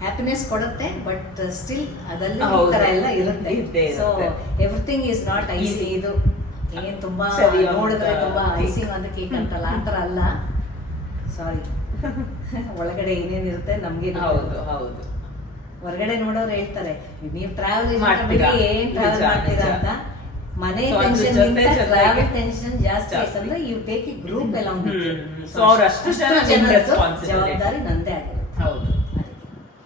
ಹ್ಯಾಪಿನೆಸ್ ಕೊಡುತ್ತೆ, ಬಟ್ ಸ್ಟಿಲ್ ಅದರಲ್ಲಿ ಈ ತರ ಎಲ್ಲ ಇರುತ್ತೆ. So everything is not IC. ಇದು ಏನ್ ತುಂಬಾ ನೋಡಿದ್ರೆ ತುಂಬಾ ಐಸಿಂಗ್ ಅಂತ ಕೇಕ್ ಅಂತಲ್ಲ, ಆ ತರ ಅಲ್ಲ. ಸಾರಿ, ಒಳಗಡೆ ಏನೇನಿರುತ್ತೆ ನಮ್ಗೆ ಹೌದು. ಹೊರಗಡೆ ನೋಡೋರು ಹೇಳ್ತಾರೆ ನೀವು ಟ್ರಾವೆಲ್ ಮಾಡ್ತೀರಾ ಅಂತ. ಮನೆ So, ಅದ್ರ ಟೆನ್ಷನ್ ಜೊತೆಗೆ ಟ್ರಾವೆಲ್ ಟೆನ್ಷನ್ ಜಾಸ್ತಿ ಜಾಸ್ತಿ. ಯಾಕಂದ್ರೆ you take a group along So, ಅವ್ರು ಅಷ್ಟು ಜನ ನಿಮ್ಮ responsibility. ಜವಾಬ್ದಾರಿ ನಂದೇ ಆಗಿರುತ್ತೆ. ಹೌದು.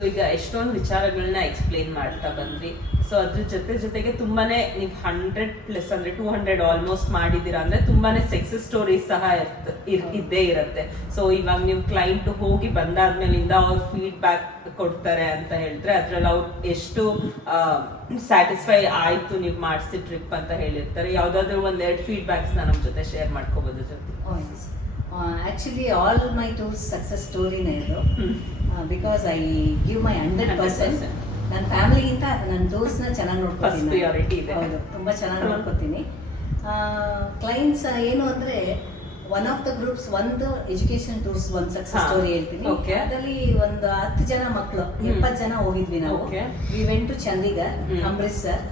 ಈಗ ಎಷ್ಟೊಂದು ವಿಚಾರಗಳನ್ನ ಎಕ್ಸ್ಪ್ಲೇನ್ ಮಾಡ್ತಾ ಬಂದ್ರಿ. ಸೊ ಅದ್ರ ಜೊತೆಗೆ ತುಂಬಾನೇ ನೀವು 100+ ಅಂದ್ರೆ 200 ಆಲ್ಮೋಸ್ಟ್ ಮಾಡಿದೀರಾ ಅಂದ್ರೆ ತುಂಬಾನೇ ಸಕ್ಸಸ್ ಸ್ಟೋರೀಸ್ ಸಹ ಇದ್ದೇ ಇರುತ್ತೆ. ಸೊ ಇವಾಗ ನೀವು ಕ್ಲೈಂಟ್ ಹೋಗಿ ಬಂದಾದ್ಮೇಲಿಂದ ಅವ್ರು ಫೀಡ್ಬ್ಯಾಕ್ ಕೊಡ್ತಾರೆ ಅಂತ ಹೇಳಿದ್ರೆ ಅದ್ರಲ್ಲಿ ಅವ್ರು ಎಷ್ಟು ಸ್ಯಾಟಿಸ್ಫೈ ಆಯ್ತು ನೀವು ಮಾಡಿಸಿ ಟ್ರಿಪ್ ಅಂತ ಹೇಳಿರ್ತಾರೆ. ಯಾವ್ದಾದ್ರು ಒಂದೆರಡು ಫೀಡ್ಬ್ಯಾಕ್ಸ್ ನಮ್ಮ ಜೊತೆ ಶೇರ್ ಮಾಡ್ಕೋಬಹುದು ಜೊತೆ. Actually all my tours success ಸ್ಟೋರಿನೇ ಇದು. Because I give my 100%. ನನ್ನ ಫ್ಯಾಮಿಲಿಗಿಂತ ನನ್ನ ಟೂರ್ಸ್ನ ಚೆನ್ನಾಗಿ ನೋಡ್ಕೊತೀನಿ. ಹೌದು, ತುಂಬ ಚೆನ್ನಾಗಿ ನೋಡ್ಕೊತೀನಿ. ಕ್ಲೈಂಟ್ಸ್ ಏನು ಅಂದರೆ ಒನ್ ಆಫ್ ದ ಗ್ರೂಪ್ಸ್ ಒಂದು ಎಜುಕೇಶನ್ ಟೂರ್ಸ್ ಒಂದು ಸಕ್ಸಸ್ ಸ್ಟೋರಿ ಹೇಳ್ತೀನಿ. ಅದರಲ್ಲಿ ಒಂದು 10 ಜನ ಮಕ್ಕಳು 70 ಜನ ಹೋಗಿದ್ವಿ ನಾವು. We went to Chandigarh, Amritsar.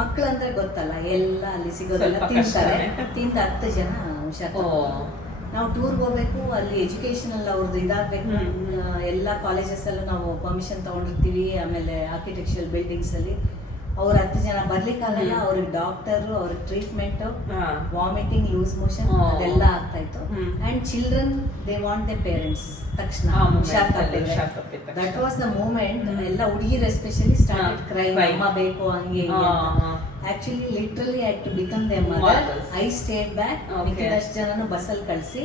ಮಕ್ಕಳು ಅಂದ್ರೆ ಗೊತ್ತಲ್ಲ, ಎಲ್ಲ ಅಲ್ಲಿ ಸಿಗೋದೆಲ್ಲ ತಿಂತಾರೆ. ತಿಂದ 10 ಜನ ಹುಷಾರ್. ನಾವು ಟೂರ್ಗೆ ಹೋಗ್ಬೇಕು, ಅಲ್ಲಿ ಎಜುಕೇಶನಲ್ ಅವ್ರದ್ದು ಇದಾಗಬೇಕು. ಎಲ್ಲ ಕಾಲೇಜಸ್ ಅಲ್ಲೂ ನಾವು ಪರ್ಮಿಷನ್ ತಗೊಂಡಿರ್ತೀವಿ. ಆಮೇಲೆ ಆರ್ಕಿಟೆಕ್ಚರಲ್ ಬಿಲ್ಡಿಂಗ್ಸ್ ಅಲ್ಲಿ ಅವ್ರ 10 ಜನ ಬರ್ಲಿಕ್ಕಾಗಲ್ಲ. ಅವ್ರಿಗೆ ಡಾಕ್ಟರ್, ಅವ್ರಿಗೆ ಟ್ರೀಟ್ಮೆಂಟ್, ವಾಮಿಟಿಂಗ್, ಲೂಸ್ ಮೋಷನ್ ಅದೆಲ್ಲ ಆಗ್ತಾ ಇತ್ತು. And children they want they parents ತಕ್ಷಣ ಹುಷಾರ್ ತಪ್ಪಿದ್ರೆ. That was the moment. ಎಲ್ಲ ಹುಡುಗಿರು ಎಸ್ಪೆಷಲಿ ಸ್ಟಾರ್ಟೆಡ್ ಕ್ರೈಮ್, ಅಮ್ಮ ಬೇಕು ಹಂಗೆ actually literally I to become they mother. I stayed back. ಮಿಕ್ಕಿದಷ್ಟು ಜನನು ಬಸ್ಸಲ್ಲಿ ಕಳಿಸಿ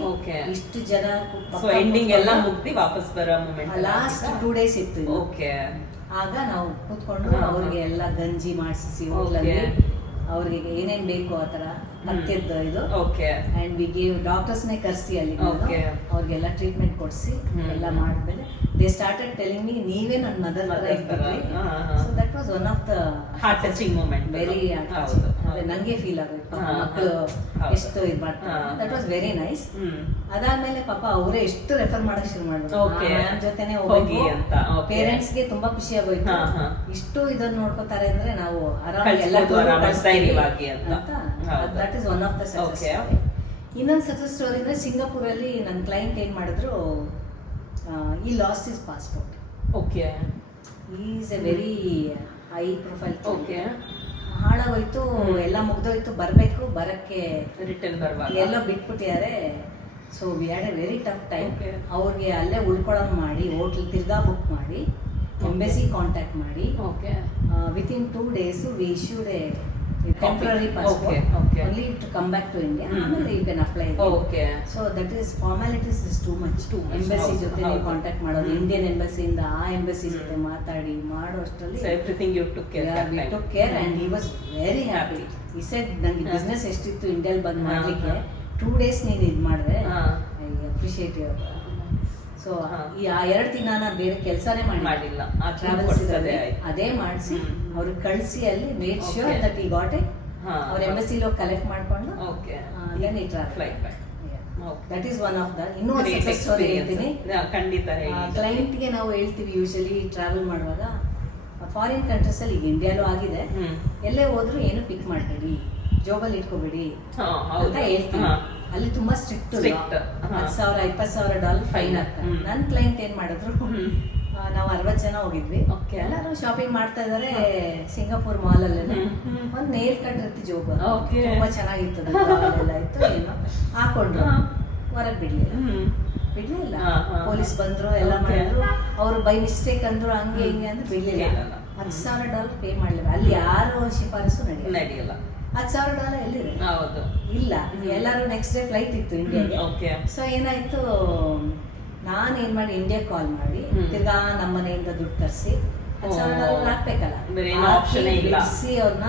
ಇಷ್ಟು ಜನ ಎಂಡಿಂಗ್ ಎಲ್ಲ ಮುಗ್ದಿ ವಾಪಸ್ ಬರೋ ಮೂಮೆಂಟ್ ಲಾಸ್ಟ್ 2 days ಇತ್ತು. ಆಗ ನಾವು ಕೂತ್ಕೊಂಡು ಅವ್ರಿಗೆ ಎಲ್ಲ ಗಂಜಿ ಮಾಡಿಸಿ ಹೋಟ್ಲಲ್ಲಿ ಅವ್ರಿಗೆ ಏನೇನ್ ಬೇಕು ಆ ತರ ಹತ್ತಿದ್ದು ಇದು. ಅಂಡ್ ವಿ ಗೇವ್ ಡಾಕ್ಟರ್ಸ್ನೇ ಕರ್ಸಿ ಅಲ್ಲಿ ಅವ್ರಿಗೆಲ್ಲ ಟ್ರೀಟ್ಮೆಂಟ್ ಕೊಡ್ಸಿ ಎಲ್ಲ ಮಾಡಿದ್ಮೇಲೆ ದೇ ಸ್ಟಾರ್ಟೆಡ್ ಟೆಲಿಂಗ್ ಮೀ ನೀವೇ ನನ್ನ ಮದರ್ ತರ ಇರ್ತೀರಿ. So that was one of the heart touching moment. Very ನಂಗೆ ಫೀಲ್ ಆಗೋಯ್ತು, ಮಕ್ಕಳು ಎಷ್ಟು ಇದು ಮಾಡ್ತಾರೆ. That was very nice. ಅದಾದ್ಮೇಲೆ ಪಾಪ ಅವರೇ ಎಷ್ಟು ರೆಫರ್ ಮಾಡಕ್ ಶುರು ಮಾಡಿದ್ರು. ಮ್ಯಾಮ್ ಜೊತೆನೆ ಹೋಗಿ ಅಂತ ಪೇರೆಂಟ್ಸ್ಗೆ ತುಂಬಾ ಖುಷಿ ಆಗೋಯ್ತು. ಇಷ್ಟು ಇದನ್ನ ನೋಡ್ಕೋತಾರೆ ಅಂದ್ರೆ ನಾವು ಆರಾಮಾಗಿ ಎಲ್ಲ that is one of the success. ಇನ್ನೊಂದು ಸಕ್ಸಸ್ ಸ್ಟೋರಿ ಅಂದ್ರೆ ಸಿಂಗಾಪುರಲ್ಲಿ ನನ್ನ ಕ್ಲೈಂಟ್ ಏನ್ ಮಾಡಿದ್ರು, ಈ last is passport. Is a very high profile. ಹಾಳಾಗೋಯ್ತು, ಎಲ್ಲ ಮುಗ್ದೋಯ್ತು, ಬರ್ಬೇಕು, ಬರಕ್ಕೆ ರಿಟರ್ನ್ ಬರುವಾಗ ಎಲ್ಲ ಬಿಟ್ಬಿಟ್ಟಿದ್ದಾರೆ. So we had a very tough time. ಅವ್ರಿಗೆ ಅಲ್ಲೇ ಉಳ್ಕೊಳ್ಳೋದು ಮಾಡಿ ಹೋಟ್ಲ್ ತಿರ್ಗಾ ಬುಕ್ ಮಾಡಿ ಎಂಬೆಸಿ ಕಾಂಟ್ಯಾಕ್ಟ್ ಮಾಡಿ within 2 days we issued a temporary passport only to come back to India. ಆಮೇಲೆ you can apply again. So that is formalities is too much. Embassy ಜೊತೆ contact ಮಾಡೋದು, ಇಂಡಿಯನ್ ಎಂಬಸಿ ಇಂದ ಆ embassy ಜೊತೆ ಮಾತಾಡಿ ಮಾಡುವಷ್ಟರಲ್ಲಿ everything you took care. Yeah, we took care and he was very happy. He said ನಂಗೆ business ಎಷ್ಟಿತ್ತು ಇಂಡಿಯಾಲ್ ಬಂದು ಮಾಡ್ಲಿಕ್ಕೆ 2 days ನೀನು ಇದು ಮಾಡಿದೆ, ಐ ಅಪ್ರಿಷಿಯೇಟ್ ಯುವರ್. ಸೊ ಈ 2 ದಿನ ನಾನು ಬೇರೆ ಕೆಲಸನೇ ಮಾಡಿಲ್ಲ, ಟ್ರಾವೆಲ್ಸ್ ಅದೇ ಮಾಡಿಸಿ ಅವ್ರಿಗೆ ಕಳಿಸಿ ಅಲ್ಲಿ ಮೇಕ್ ಶ್ಯೂರ್ ದಟ್ ಈ ಗಾಟ್ ಇಟ್. ಅವ್ರ ಎಂಬಸಿಲಿ ಹೋಗಿ ಕಲೆಕ್ಟ್ ಮಾಡ್ಕೊಂಡು ದೆನ್ ಈ travel. That is one of the. ಇನ್ನೂ ಒಂದು ಸಕ್ಸಸ್ ಸ್ಟೋರಿ ಹೇಳ್ತೀನಿ. ಕ್ಲೈಂಟ್ಗೆ ನಾವು ಹೇಳ್ತೀವಿ ಯೂಶಲಿ ಟ್ರಾವೆಲ್ ಮಾಡುವಾಗ, ಫಾರಿನ್ ಕಂಟ್ರೀಸ್ ಅಲ್ಲಿ ಈಗ ಇಂಡಿಯಾಲೂ ಆಗಿದೆ, ಎಲ್ಲೇ ಹೋದ್ರು ಏನು ಪಿಕ್ ಮಾಡಬೇಡಿ, ಜೋಬಲ್ಲಿ ಇಟ್ಕೋಬೇಡಿ ಅಂತ ಹೇಳ್ತೀವಿ. ಅಲ್ಲಿ ತುಂಬಾ ಸ್ಟ್ರಿಕ್ಟ್. $10,000 $20,000 ಫೈನ್ ಆಗ್ತಾರೆ. ನನ್ನ ಕ್ಲೈಂಟ್ ಏನ್ ಮಾಡಿದ್ರು, ನಾವು 60 ಜನ ಹೋಗಿದ್ವಿ, ಎಲ್ಲರೂ ಶಾಪಿಂಗ್ ಮಾಡ್ತಾ ಇದಾರೆ ಸಿಂಗಾಪುರ್ ಮಾಲ್ ಅಲ್ಲೆಲ್ಲ. ಒಂದ್ ನೇಲ್ ಕಟ್ ಇರ್ತಿ ಜೋಬ, ತುಂಬಾ ಚೆನ್ನಾಗಿತ್ತು, ಎಲ್ಲ ಇತ್ತು, ಏನೋ ಹಾಕೊಂಡ್ರು, ಹೊರಗ್ ಬಿಡ್ಲಿಲ್ಲ. ಪೊಲೀಸ್ ಬಂದ್ರು, ಎಲ್ಲ ಮಾಡಿದ್ರು. ಅವ್ರು ಬೈ ಮಿಸ್ಟೇಕ್ ಅಂದ್ರು, ಹಂಗೆ ಹಿಂಗೆ ಅಂದ್ರೆ ಬಿಡ್ಲಿಲ್ಲ. $10,000 ಪೇ ಮಾಡ್ಲಿಲ್ಲ. ಅಲ್ಲಿ ಯಾರು ಶಿಫಾರಸು ನಡೆಯಲ್ಲ. $10,000 ಎಲ್ಲಿದೆ? ಇಲ್ಲ. ಎಲ್ಲರೂ ನೆಕ್ಸ್ಟ್ ಡೇ ಫ್ಲೈಟ್ ಇತ್ತು ಇಂಡಿಯಾಗೆ. ಸೊ ಏನಾಯ್ತು, ನಾನು ಏನ್ ಮಾಡಿ ಇಂಡಿಯಾ ಕಾಲ್ ಮಾಡಿ ತಿರ್ಗಾ ನಮ್ಮ ಮನೆಯಿಂದ ದುಡ್ಡು ತರಿಸಿ $10,000 ಹಾಕ್ಬೇಕಲ್ಲ, ಅವ್ರನ್ನ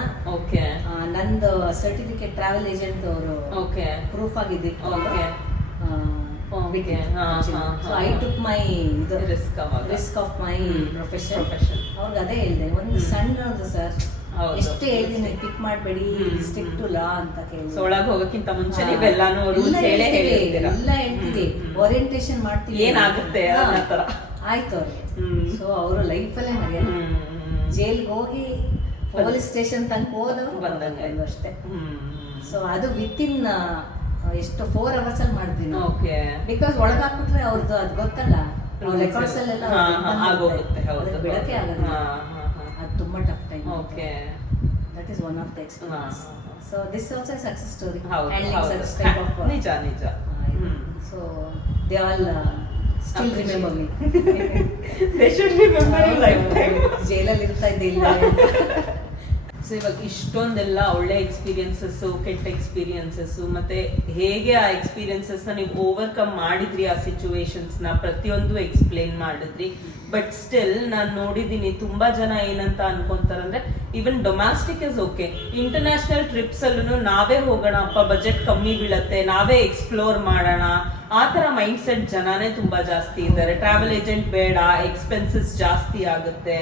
ನಂದು ಸರ್ಟಿಫಿಕೇಟ್ ಟ್ರಾವೆಲ್ ಏಜೆಂಟ್ ಅವರು proof ಆಗಿದ್ದಿತ್ತು. So I took my risk of my profession. ಅವ್ರಿಗೆ ಅದೇ ಹೇಳಿದೆ, ಒಂದು ಸಣ್ಣದು ಸರ್, ಎಷ್ಟು ಹೇಳಿದೀನಿ ಪಿಕ್ ಮಾಡಬೇಡಿ, ಸ್ಟಿಕ್ ಟು ಲಾ ಅಂತ ಕೇಳಿ ಒಳಗೆ ಹೋಗಕ್ಕಿಂತ ಮುಂಚೆ ಎಲ್ಲ ಹೇಳ್ತೀವಿ, ಓರಿಯಂಟೇಶನ್ ಮಾಡ್ತೀವಿ, ಏನಾಗುತ್ತೆ ಆಯ್ತು ಅವ್ರಿಗೆ. ಸೊ ಅವರು ಲೈಫಲ್ಲೇ ಮರ್ಯಾದೆ. ಜೈಲ್ಗೆ ಹೋಗಿ ಪೊಲೀಸ್ ಸ್ಟೇಷನ್ ತನಕ ಹೋದವರು ಬಂದಂಗ ಅಷ್ಟೇ. ಸೊ ಅದು ವಿತಿನ್ ಎಷ್ಟು 4 hours ಅಲ್ಲಿ ಮಾಡಿದ್ವಿ ನಾವು. ಬಿಕಾಸ್ ಒಳಗೆ ಹಾಕ್ಬಿಟ್ರೆ ಅವ್ರದ್ದು ಅದು ಗೊತ್ತಲ್ಲ, ರೆಕಾರ್ಡ್ಸ್ ಅಲ್ಲೆಲ್ಲ ಬಿಡಕ್ಕೆ ಆಗೋದು. ಅದು ತುಂಬಾ tough time. That is one of the experience. So this is also a success story. ಹೌದು, Handling ಹೌದು. such type of ನಿಜ ನಿಜ. So they all still remember me. They should remember you lifetime. ಜೈಲಲ್ಲಿ ಇರ್ತಾ ಇದ್ದೆ ಇಲ್ಲ. ಸೊ ಇವಾಗ ಇಷ್ಟೊಂದೆಲ್ಲ ಒಳ್ಳೆ ಎಕ್ಸ್ಪೀರಿಯನ್ಸಸ್, ಕೆಟ್ಟ ಎಕ್ಸ್ಪೀರಿಯನ್ಸಸ್, ಮತ್ತೆ ಹೇಗೆ ಆ ಎಕ್ಸ್ಪೀರಿಯನ್ಸಸ್ ನ ನೀವು ಓವರ್ಕಮ್ ಮಾಡಿದ್ರಿ, ಆ ಸಿಚುವೇಶನ್ಸ್ ನ ಪ್ರತಿಯೊಂದು ಎಕ್ಸ್ಪ್ಲೇನ್ ಮಾಡಿದ್ರಿ. ಬಟ್ ಸ್ಟಿಲ್ ನಾನು ನೋಡಿದೀನಿ ತುಂಬಾ ಜನ ಏನಂತ ಅನ್ಕೊಂತಾರಂದ್ರೆ even domestic is okay, international trips ಅಲ್ಲೂ ನಾವೇ ಹೋಗೋಣ ಅಪ್ಪ, ಬಜೆಟ್ ಕಮ್ಮಿ ಬೀಳತ್ತೆ, ನಾವೇ ಎಕ್ಸ್ಪ್ಲೋರ್ ಮಾಡೋಣ, ಆ ತರ ಮೈಂಡ್ ಸೆಟ್ ಜನನೇ ತುಂಬಾ ಜಾಸ್ತಿ ಇದ್ದಾರೆ. ಟ್ರಾವೆಲ್ ಏಜೆಂಟ್ ಬೇಡ, ಎಕ್ಸ್ಪೆನ್ಸಸ್ ಜಾಸ್ತಿ ಆಗುತ್ತೆ,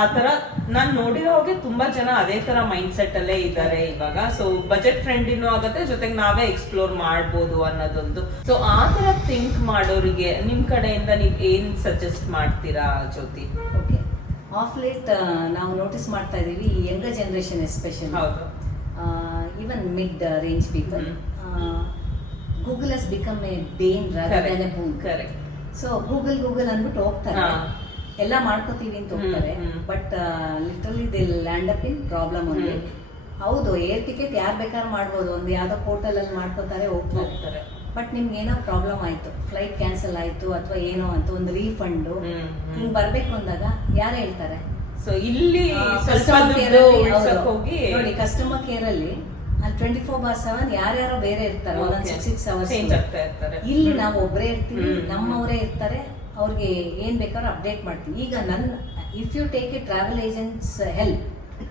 ಆ ತರ ನಾನ್ ನೋಡಿರೋ ಹಾಗೆ ತುಂಬಾ ಜನ ಅದೇ ತರ ಮೈಂಡ್ ಸೆಟ್ ಅಲ್ಲೇ ಇದ್ದಾರೆ ಇವಾಗ. ಸೊ ಬಜೆಟ್ ಫ್ರೆಂಡ್ಲಿನೂ ಆಗುತ್ತೆ, ಜೊತೆಗೆ ನಾವೇ ಎಕ್ಸ್ಪ್ಲೋರ್ ಮಾಡ್ಬೋದು ಅನ್ನೋದೊಂದು. ಸೊ ಆ ತರ ಥಿಂಕ್ ಮಾಡೋರಿಗೆ ನಿಮ್ ಕಡೆಯಿಂದ ನೀವ್ ಏನ್ ಸಜೆಸ್ಟ್ ಮಾಡ್ತೀರಾ ಜ್ಯೋತಿ? ಓಕೆ, ಆಫ್ ಲೇಟ್ ನಾವು ನೋಟಿಸ್ ಮಾಡ್ತಾ ಇದೀವಿ, ಯಂಗರ್ ಜನರೇಷನ್ ಎಸ್ಪೆಷಲಿ, ಹೌದು, even mid range people, Google has become a bane rather than a boon. Correct. So Google ಅಂದ್ಬಿಟ್ಟು ಹೋಗ್ತಾರೆ, ಎಲ್ಲ ಮಾಡ್ಕೋತೀವಿ ಅಂತ ಹೋಗ್ತಾರೆ, but literally they land up in problem ಅಲ್ಲಿ. ಹೌದು, ಏರ್ ಟಿಕೆಟ್ ಯಾರು ಬೇಕಾದ್ರೂ ಮಾಡ್ಬೋದು, ಒಂದು ಯಾವ್ದೋ ಪೋರ್ಟಲ್ ಅಲ್ಲಿ ಮಾಡ್ಕೋತಾರೆ, ಹೋಗ್ತಾರೆ. ಬಟ್ ನಿಮ್ಗೆ ಏನೋ ಪ್ರಾಬ್ಲಮ್ ಆಯ್ತು, ಫ್ಲೈಟ್ ಕ್ಯಾನ್ಸಲ್ ಆಯ್ತು ಅಥವಾ ಏನೋ ಅಂತ ಒಂದು ರೀಫಂಡ್ ಹಿಂಗ್ ಬರ್ಬೇಕು ಅಂದಾಗ ಯಾರು ಹೇಳ್ತಾರೆ? ಸೊ ಇಲ್ಲಿ ನೋಡಿ, ಕಸ್ಟಮರ್ ಕೇರ್ ಅಲ್ಲಿ 24/7 ಯಾರ್ಯಾರೋ ಬೇರೆ ಇರ್ತಾರೆ, ಒಂದೊಂದು 6 hours. ಇಲ್ಲಿ ನಾವು ಒಬ್ಬರೇ ಇರ್ತೀವಿ, ನಮ್ಮವರೇ ಇರ್ತಾರೆ, ಅವ್ರಿಗೆ ಏನ್ ಬೇಕಾದ್ರೂ ಅಪ್ಡೇಟ್ ಮಾಡ್ತೀವಿ. ಈಗ if you take a travel agents help,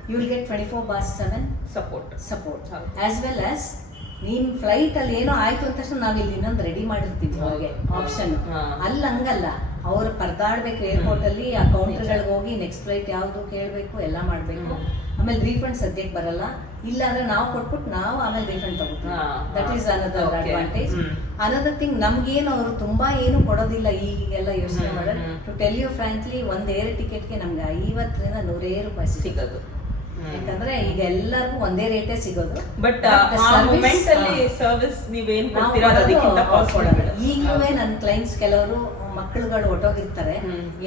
you will get 24/7 support as well as ನಿಮ್ ಫ್ಲೈಟ್ ಅಲ್ಲಿ ಏನೋ ಆಯ್ತು ಅಂತ ತಕ್ಷಣ ನಾವ್ ಇಲ್ಲಿ ಇನ್ನೊಂದು ರೆಡಿ ಮಾಡಿರ್ತೀವಿ ಅವ್ರಿಗೆ ಆಪ್ಷನ್. ಅಲ್ಲಿ ಹಂಗಲ್ಲ, ಅವ್ರು ಪರದಾಡ್ಬೇಕು ಏರ್ಪೋರ್ಟ್ ಅಲ್ಲಿ, ಆ ಕೌಂಟರ್ ಗಳಿಗೆ ಹೋಗಿ ನೆಕ್ಸ್ಟ್ ಫ್ಲೈಟ್ ಯಾವ್ದು ಕೇಳ್ಬೇಕು, ಎಲ್ಲ ಮಾಡ್ಬೇಕು. ಆಮೇಲೆ ರೀಫಂಡ್ ಸದ್ಯಕ್ಕೆ ಬರಲ್ಲ, ಇಲ್ಲ ಅಂದ್ರೆ ನಾವು ಕೊಟ್ಬಿಟ್ಟು ನಾವು ಆಮೇಲೆ ರೀಫಂಡ್ ತಗೋತೀವಿ. That is another advantage. Another thing, ನಮ್ಗೇನು ಅವರು ತುಂಬಾ ಏನು ಕೊಡೋದಿಲ್ಲ ಈಗೆಲ್ಲ ಯೋಚನೆ ಮಾಡೋದು. ಟು ಟೆಲ್ ಯು ಫ್ರಾಂಕ್ಲಿ, ಒಂದ್ ಏರ್ ಟಿಕೆಟ್ಗೆ ನಮ್ಗೆ 50 ರಿಂದ 100 ರೂಪಾಯಿ ಸಿಗೋದು. ಯಾಕಂದ್ರೆ ಈಗ ಎಲ್ಲರಿಗೂ ಒಂದೇ ರೇಟೇ ಸಿಗೋದು. ಬಟ್ ಸರ್ವಿಸ್ ನೀವೇನ್ ಕೊಡ್ತೀರಾ ಅದಕ್ಕಿಂತ ಕಾಸ್ಟ್ ಕೊಡೋದು. ಈಗಲೂ ನನ್ನ ಕ್ಲೈಂಟ್ಸ್ ಕೆಲವರು ಮಕ್ಕಳುಗಳು ಹೊಟ್ಟೋಗಿರ್ತಾರೆ,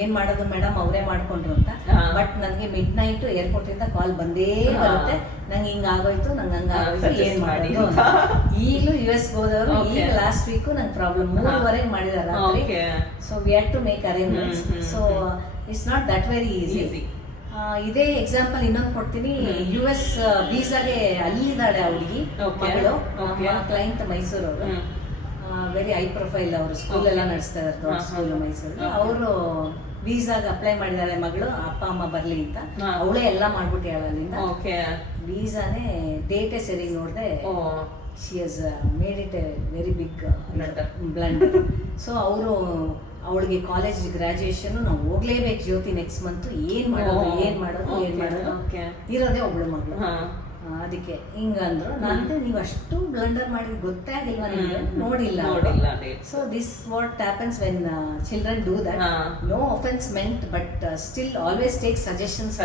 ಏನ್ ಮಾಡೋದು ಮೇಡಮ್ ಅವರೇ ಮಾಡ್ಕೊಂಡ್ರು ಅಂತ. ಬಟ್ ನನ್ಗೆ ಮಿಡ್ ನೈಟ್ ಏರ್ಪೋರ್ಟ್ ಇಂದ ಕಾಲ್ ಬಂದೇ ಬರುತ್ತೆ, ನಂಗೆ ಹಿಂಗ ಆಗೋಯ್ತು, ನಂಗೆ ಹಂಗಾಗೋಯ್ತು, ಏನ್ ಮಾಡೋದು. ಈಗಲೂ US ಹೋದವರು ಈಗ ಲಾಸ್ಟ್ ವೀಕ್ ನಂಗೆ ಪ್ರಾಬ್ಲಮ್ 3:30 ಮಾಡಿದಾರೆ ರಾತ್ರಿ. So we had to make arrangements. So it's not that very easy. ಇದೇ ಎಕ್ಸಾಂಪಲ್ ಇನ್ನೊಂದು ಕೊಡ್ತೀನಿ. US ವೀಸಾಗೆ ಅಲ್ಲಿದ್ದಾಳೆ ಆ ಹುಡುಗಿ ಮಗಳು, ಕ್ಲೈಂಟ್ ಮೈಸೂರವರು, ವೆರಿ ಹೈ ಪ್ರೊಫೈಲ್, ಅವರು ಸ್ಕೂಲ್ ಎಲ್ಲ ನಡೆಸ್ತಾ ಇದ್ದಾರೆ, ದೊಡ್ಡ ಸ್ಕೂಲ್ ಮೈಸೂರಲ್ಲಿ. ಅವರು ವೀಸಾಗ ಅಪ್ಲೈ ಮಾಡಿದ್ದಾರೆ ಮಗಳು, ಅಪ್ಪ ಅಮ್ಮ ಬರ್ಲಿ ಅಂತ. ಅವಳೇ ಎಲ್ಲ ಮಾಡ್ಬಿಟ್ಟು ಅಲ್ಲಿಂದ ವೀಸಾನೇ ಡೇಟೇ ಸರಿ ನೋಡ್ದೆ, she has made it a very big blunder. So ಅವರು ಅವಳಿಗೆ ಕಾಲೇಜ್ ಗ್ರಾಜುಯೇಷನ್ ನಾವು ಹೋಗ್ಲೇಬೇಕು ಜ್ಯೋತಿ ನೆಕ್ಸ್ಟ್ ಮಂತ್, ಏನ್ ಮಾಡೋದು ಇರೋದೇ ಒಬ್ಳು ಮಗಳು. ಅದಕ್ಕೆ ಹಿಂಗಂದ್ರು. ನಾನು ನೀವು ಅಷ್ಟು ಬ್ಲಂಡರ್ ಮಾಡಿ ಗೊತ್ತೇ ಆಗಿಲ್ವಾ ನಿಮ್ಗೆ? ನೋಡಿಲ್ಲ. So this what happens when children do that. No offence meant, but still always take suggestions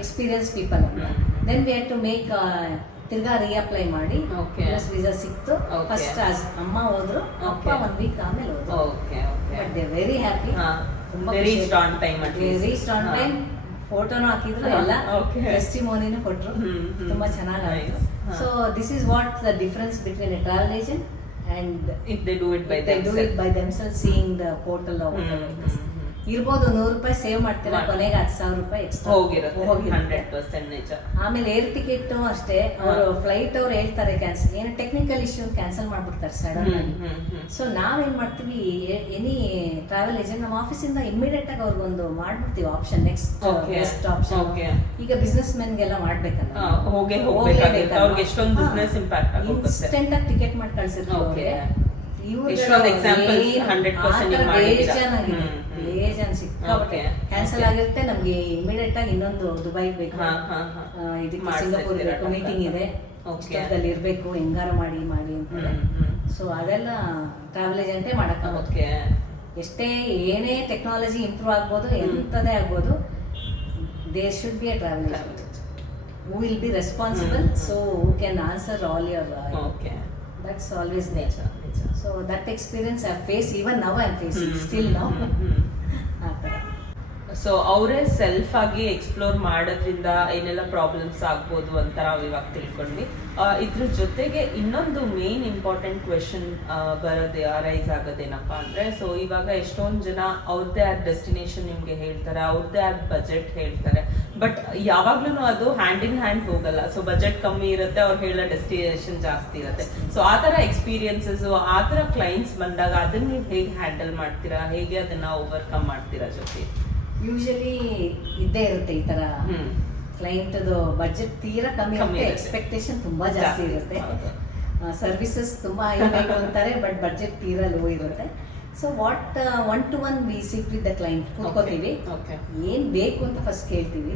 experience people. Then we had to make ತಿರ್ಗಾ ರೀಅಪ್ಲೈ ಮಾಡಿ ವೀಸಾ ಸಿಕ್ತು. ಫಸ್ಟ್ ಅಮ್ಮ ಹೋದ್ರು, ಅಪ್ಪ 1 week ಆಮೇಲೆ ಹೋದ್ರು. But they very happy, very strong time. ಫೋಟೋನು ಹಾಕಿದ್ರು, ಎಲ್ಲ ಟೆಸ್ಟಿಮೋನಿನೂ ಕೊಟ್ರು, ತುಂಬಾ ಚೆನ್ನಾಗಾಯ್ತು. So this is what the difference between a travel agent and if they do it by themselves, seeing the portal of ಇರ್ಬೋದು 100 ರೂಪಾಯಿ ಸೇವ್ ಮಾಡ್ತೀರಾ, ಕೊನೆಗೆ 10,000 ರೂಪಾಯಿ ಎಕ್ಸ್ಟ್ರಾ ಹೋಗಿರುತ್ತೆ. ಆಮೇಲೆ ಏರ್ ಟಿಕೆಟ್ ಅಷ್ಟೇ, ಅವರು ಫ್ಲೈಟ್ ಅವ್ರು ಹೇಳ್ತಾರೆ ಕ್ಯಾನ್ಸಲ್, ಏನೋ ಟೆಕ್ನಿಕಲ್ ಇಶ್ಯೂ ಕ್ಯಾನ್ಸಲ್ ಮಾಡ್ಬಿಡ್ತಾರೆ ಸಡನ್ ಆಗಿ. ಸೊ ನಾವೇನ್ ಮಾಡ್ತೀವಿ, ಎನಿ ಟ್ರಾವೆಲ್ ಏಜೆಂಟ್ ನಮ್ಮ ಆಫೀಸಿಂದ ಇಮಿಡಿಯೇಟ್ ಆಗಿ ಅವ್ರಿಗೊಂದು ಮಾಡ್ಬಿಡ್ತೀವಿ ಆಪ್ಷನ್, ನೆಕ್ಸ್ಟ್ ಬೆಸ್ಟ್ ಆಪ್ಷನ್. ಈಗ ಬಿಸ್ನೆಸ್ ಮೆನ್ಗೆಲ್ಲ ಮಾಡ್ಬೇಕಲ್ಲ, ಇನ್ಸ್ಟೆಂಟ್ ಆಗಿ ಟಿಕೆಟ್ ಮಾಡಿ ಕಳ್ಸಿರ್ತೀವಿ. ಕ್ಯಾನ್ಸಲ್ ಆಗಿರುತ್ತೆ, ನಮ್ಗೆ ಇಮಿಡಿಯೇಟ್ ಆಗಿ ಇನ್ನೊಂದು ದುಬೈಗೆ ಬೇಕು, ಇದಕ್ಕೆ ಸಿಂಗಾಪುರ್ ಬೇಕು, ಮೀಟಿಂಗ್ ಇದೆ, ಅಲ್ಲಿ ಇರ್ಬೇಕು, ಹೆಂಗಾರ ಮಾಡಿ ಅಂತ. ಸೊ ಅದೆಲ್ಲ ಟ್ರಾವೆಲ್ ಏಜೆಂಟೇ ಮಾಡಕ್ಕೆ. ಎಷ್ಟೇ ಏನೇ ಟೆಕ್ನಾಲಜಿ ಇಂಪ್ರೂವ್ ಆಗ್ಬೋದು, ಎಂತದೇ ಆಗ್ಬೋದು, there should be a travel agent who will be responsible, so who can answer all your that's always there. So that experience I face, even now I am facing still now. So ಅವರೇ self ಆಗಿ explore ಮಾಡೋದ್ರಿಂದ ಏನೆಲ್ಲ problems ಆಗ್ಬೋದು ಅಂತ ನಾವು ಇವಾಗ ತಿಳ್ಕೊಂಡ್ವಿ. ಇದ್ರ ಜೊತೆಗೆ ಇನ್ನೊಂದು ಮೇನ್ ಇಂಪಾರ್ಟೆಂಟ್ ಕ್ವೆಶನ್ ಬರೋದೇ ಅರೈಸ್ ಆಗೋದೇನಪ್ಪ ಅಂದ್ರೆ, ಸೊ ಇವಾಗ ಎಷ್ಟೊಂದು ಜನ ಅವ್ರದ್ದೇ ಆದ ಡೆಸ್ಟಿನೇಷನ್ ನಿಮ್ಗೆ ಹೇಳ್ತಾರೆ, ಅವ್ರದ್ದೇ ಆದ ಬಜೆಟ್ ಹೇಳ್ತಾರೆ, ಬಟ್ ಯಾವಾಗ್ಲೂ ಅದು ಹ್ಯಾಂಡ್ ಇನ್ ಹ್ಯಾಂಡ್ ಹೋಗಲ್ಲ. ಸೊ ಬಜೆಟ್ ಕಮ್ಮಿ ಇರುತ್ತೆ, ಅವ್ರು ಹೇಳೋ ಡೆಸ್ಟಿನೇಷನ್ ಜಾಸ್ತಿ ಇರುತ್ತೆ. ಸೊ ಆ ತರ ಎಕ್ಸ್ಪೀರಿಯನ್ಸಸ್, ಆ ತರ ಕ್ಲೈಂಟ್ಸ್ ಬಂದಾಗ ಅದನ್ನ ನೀವು ಹೇಗೆ ಹ್ಯಾಂಡಲ್ ಮಾಡ್ತೀರಾ, ಹೇಗೆ ಅದನ್ನ ಓವರ್ಕಮ್ ಮಾಡ್ತೀರಾ ಜೊತೆ? ಯೂಶಲಿ ಇದ್ದೇ ಇರುತ್ತೆ ಈ ತರ ಕ್ಲೈಂಟ್ದು ಬಜೆಟ್ ತೀರಾ ಕಮ್ಮಿ ಇರುತ್ತೆ, ಎಕ್ಸ್ಪೆಕ್ಟೇಷನ್ ತುಂಬಾ ಜಾಸ್ತಿ ಇರುತ್ತೆ, ಸರ್ವಿಸಸ್ ತುಂಬಾ ಬೇಕು ಅಂತಾರೆ ಬಟ್ ಬಜೆಟ್ ತೀರಾ ಲೋ ಇರುತ್ತೆ. So what 1-to-1 we sit with the client, ಕೂತ್ಕೋತೀವಿ, ಏನ್ ಬೇಕು ಅಂತ ಫಸ್ಟ್ ಕೇಳ್ತೀವಿ,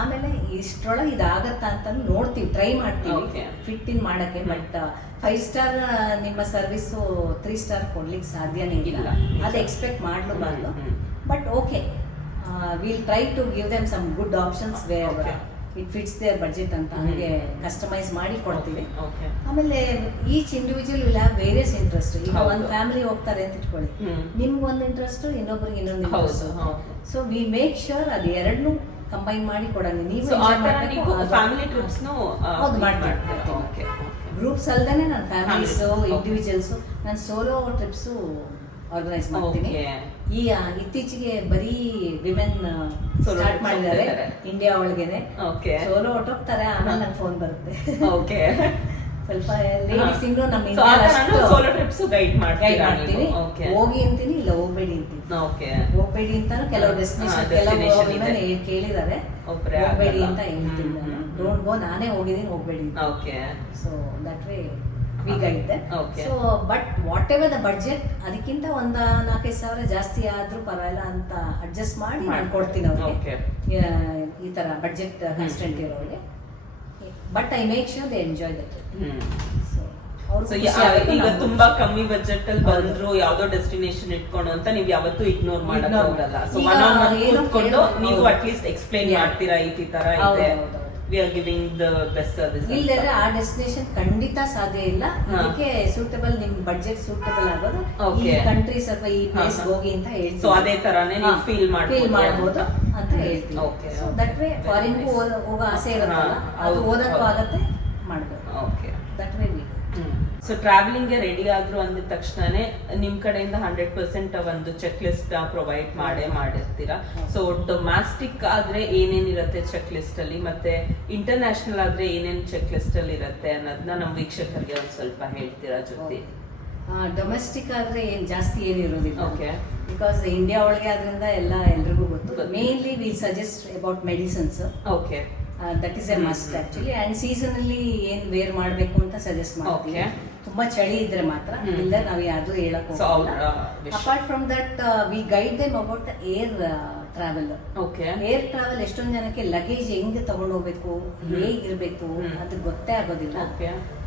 ಆಮೇಲೆ ಇಷ್ಟರೊಳಗೆ ಇದಾಗತ್ತಾ ಅಂತ ನೋಡ್ತೀವಿ, ಟ್ರೈ ಮಾಡ್ತೀವಿ ಫಿಟ್ ಇನ್ ಮಾಡಕ್ಕೆ. ಬಟ್ 5 ಸ್ಟಾರ್ ನಿಮ್ಮ ಸರ್ವಿಸು 3 ಸ್ಟಾರ್ ಕೊಡ್ಲಿಕ್ಕೆ ಸಾಧ್ಯನೇ ಇಲ್ಲ, ಅದು ಎಕ್ಸ್ಪೆಕ್ಟ್ ಮಾಡ್ಲೂಬಾರ್ದು. But okay, will try to give them some good options where it fits their budget ಅಂತ ಹಂಗೆ ಕಸ್ಟಮೈಸ್ ಮಾಡಿ ಕೊಡ್ತೀವಿ. ಆಮೇಲೆ each individual will have various interest. ಈಗ ಒಂದು ಫ್ಯಾಮಿಲಿ ಹೋಗ್ತಾರೆ ಅಂತ ಇಟ್ಕೊಳ್ಳಿ, ನಿಮ್ಗೆ ಒಂದು ಇಂಟ್ರೆಸ್ಟ್, ಇನ್ನೊಬ್ರಿಗೆ ಇನ್ನೊಂದು interest. So we make sure ಅದು ಎರಡನ್ನೂ ಕಂಬೈನ್ ಮಾಡಿ ಕೊಡೋಣ. ನೀವು ಫ್ಯಾಮಿಲಿ ಟ್ರಿಪ್ಸ್ ಗ್ರೂಪ್ಸ್ ಅಲ್ದೇನೆ ನಾನು ಫ್ಯಾಮಿಲೀಸ್, ಇಂಡಿವಿಜುವಲ್ಸ್, ನಾನು ಸೋಲೋ ಟ್ರಿಪ್ಸು ಆರ್ಗನೈಸ್ ಮಾಡ್ತೀನಿ. ಈ ಇತ್ತೀಚೆಗೆ ಬರೀ ವಿಮೆನ್ ಸ್ಟಾರ್ಟ್ ಮಾಡಿದ್ದಾರೆ ಇಂಡಿಯಾ ಒಳಗೇನೆ. ಸೋಲೋ ಹೊಟ್ಟೋಗ್ತಾರೆ, ಆಮೇಲೆ ನಂಗೆ ಫೋನ್ ಬರುತ್ತೆ. ಸ್ವಲ್ಪ ಲೇಡೀಸ್ ಇನ್ನು ನಮ್ಮ ಗೈಡ್ ಮಾಡ್ತೀನಿ, ಹೋಗಿ ಅಂತೀನಿ, ಇಲ್ಲ ಹೋಗ್ಬೇಡಿ ಅಂತೀನಿ. ಹೋಗ್ಬೇಡಿ ಅಂತಾನು ಕೆಲವು ಡೆಸ್ಟಿನೇಷನ್ ಕೆಲವು ಕೇಳಿದ್ದಾರೆ, ಹೋಗ್ಬೇಡಿ ಅಂತ ಹೇಳ್ತೀನಿ ನಾನು. ಡೋಂಟ್ ಗೋ, ನಾನೇ ಹೋಗಿದ್ದೀನಿ, ಹೋಗ್ಬೇಡಿ. So that way V guide them. So but what ever the budget, ಅದಕ್ಕಿಂತ ಒಂದು 4-5 ಸಾವಿರ ಜಾಸ್ತಿ ಆದ್ರೂ ಪರವಾಗಿಲ್ಲ ಅಂತ ಅಡ್ಜಸ್ಟ್ ಮಾಡಿ ಮಾಡ್ಕೊಡ್ತೀನಿ ಅವ್ರಿಗೆ, ಈ ತರ ಬಡ್ಜೆಟ್ ಕಾನ್ಸ್ಟೆಂಟ್ ಇರೋರಿಗೆ. But I make sure they enjoy that. ಈಗ ತುಂಬಾ ಕಮ್ಮಿ ಬಜೆಟ್ ಅಲ್ಲಿ ಬಂದ್ರು ಯಾವ್ದೋ ಡೆಸ್ಟಿನೇಷನ್ ಇಟ್ಕೊಂಡು ಅಂತ ನೀವು ಯಾವತ್ತೂ ಇಗ್ನೋರ್ ಮಾಡಕ್ ಹೋಗಲ್ಲ. ಸೊ ಕೂತ್ಕೊಂಡು ನೀವು ಅಟ್ಲೀಸ್ಟ್ ಎಕ್ಸ್ಪ್ಲೈನ್ ಮಾಡ್ತೀರಾ, ಈ ತರ ಇದೆ, we are giving the best service. ಇಲ್ಲದ್ರೆ ಆ ಡೆಸ್ಟಿನೇಷನ್ ಖಂಡಿತ ಸಾಧ್ಯ ಇಲ್ಲ, ಇದಕ್ಕೆ ಸೂಟಬಲ್, ನಿಮ್ ಬಡ್ಜೆಟ್ ಸೂಟಬಲ್ ಆಗೋದು ಈ ಕಂಟ್ರೀಸ್ ಅಥವಾ ಈ ಪ್ಲೇಸ್ ಹೋಗಿ ಅಂತ ಹೇಳ್ತೀವಿ. ಸೊ ಅದೇ ತರಾನೇ ನೀವು ಫೀಲ್ ಮಾಡಬಹುದು ಅಂತ ಹೇಳ್ತೀವಿ. ಸೊ ದಟ್ ವೇ ಫಾರಿನ್ ಹೋಗೋ ಆಸೆ ಇರುತ್ತಲ್ಲ, ಅದು ಓದಕ್ಕೂ ಆಗತ್ತೆ, ಮಾಡಬಹುದು. That way we. So travelling ಗೆ ರೆಡಿ ಆದ್ರು ಅಂದ ತಕ್ಷಣನೇ ನಿಮ್ ಕಡೆಯಿಂದ 100% ಒಂದು ಚೆಕ್ ಲಿಸ್ಟ್ ಪ್ರೊವೈಡ್ ಮಾಡಿರ್ತೀರಾ. ಸೊ ಡೊಮ್ಯಾಸ್ಟಿಕ್ ಆದ್ರೆ ಏನೇನಿರುತ್ತೆ ಚೆಕ್ ಲಿಸ್ಟ್ ಅಲ್ಲಿ, ಮತ್ತೆ ಇಂಟರ್ನ್ಯಾಷನಲ್ ಆದ್ರೆ ಏನೇನ್ ಚೆಕ್ ಲಿಸ್ಟ್ ಅಲ್ಲಿ ಇರುತ್ತೆ ಅನ್ನೋದನ್ನ ನಮ್ಮ ವೀಕ್ಷಕರಿಗೆ ಒಂದ್ ಸ್ವಲ್ಪ ಹೇಳ್ತೀರಾ ಜೊತೆ? ಡೊಮೆಸ್ಟಿಕ್ ಆದ್ರೆ ಏನ್ ಜಾಸ್ತಿ ಏನಿರೋದಿಲ್ಲ, ಬಿಕಾಸ್ ಇಂಡಿಯಾ ಒಳಗೆ ಆದ್ರಿಂದ ಎಲ್ರಿಗೂ ಗೊತ್ತು. Mainly we suggest about medicines. That is a must actually. And season ಅಲ್ಲಿ ಏನ್ ವೇರ್ ಮಾಡ್ಬೇಕು ಅಂತ ಸಜೆಸ್ಟ್ ಮಾಡ್ತೀವಿ. ತುಂಬಾ ಚಳಿ ಇದ್ರೆ ಮಾತ್ರ, ಇಲ್ಲ ನಾವು ಯಾವ್ದು ಹೇಳಕ್ ಹೋಗಲ್ಲ. Apart from that we guide them about the air travel. Air travel ಎಷ್ಟೊಂದ್ ಜನಕ್ಕೆ ಲಗೇಜ್ ಹೆಂಗ್ ತಗೊಂಡ್ ಹೋಗ್ಬೇಕು, ಹೇಗಿರ್ಬೇಕು ಅದು ಗೊತ್ತೇ ಆಗೋದಿಲ್ಲ.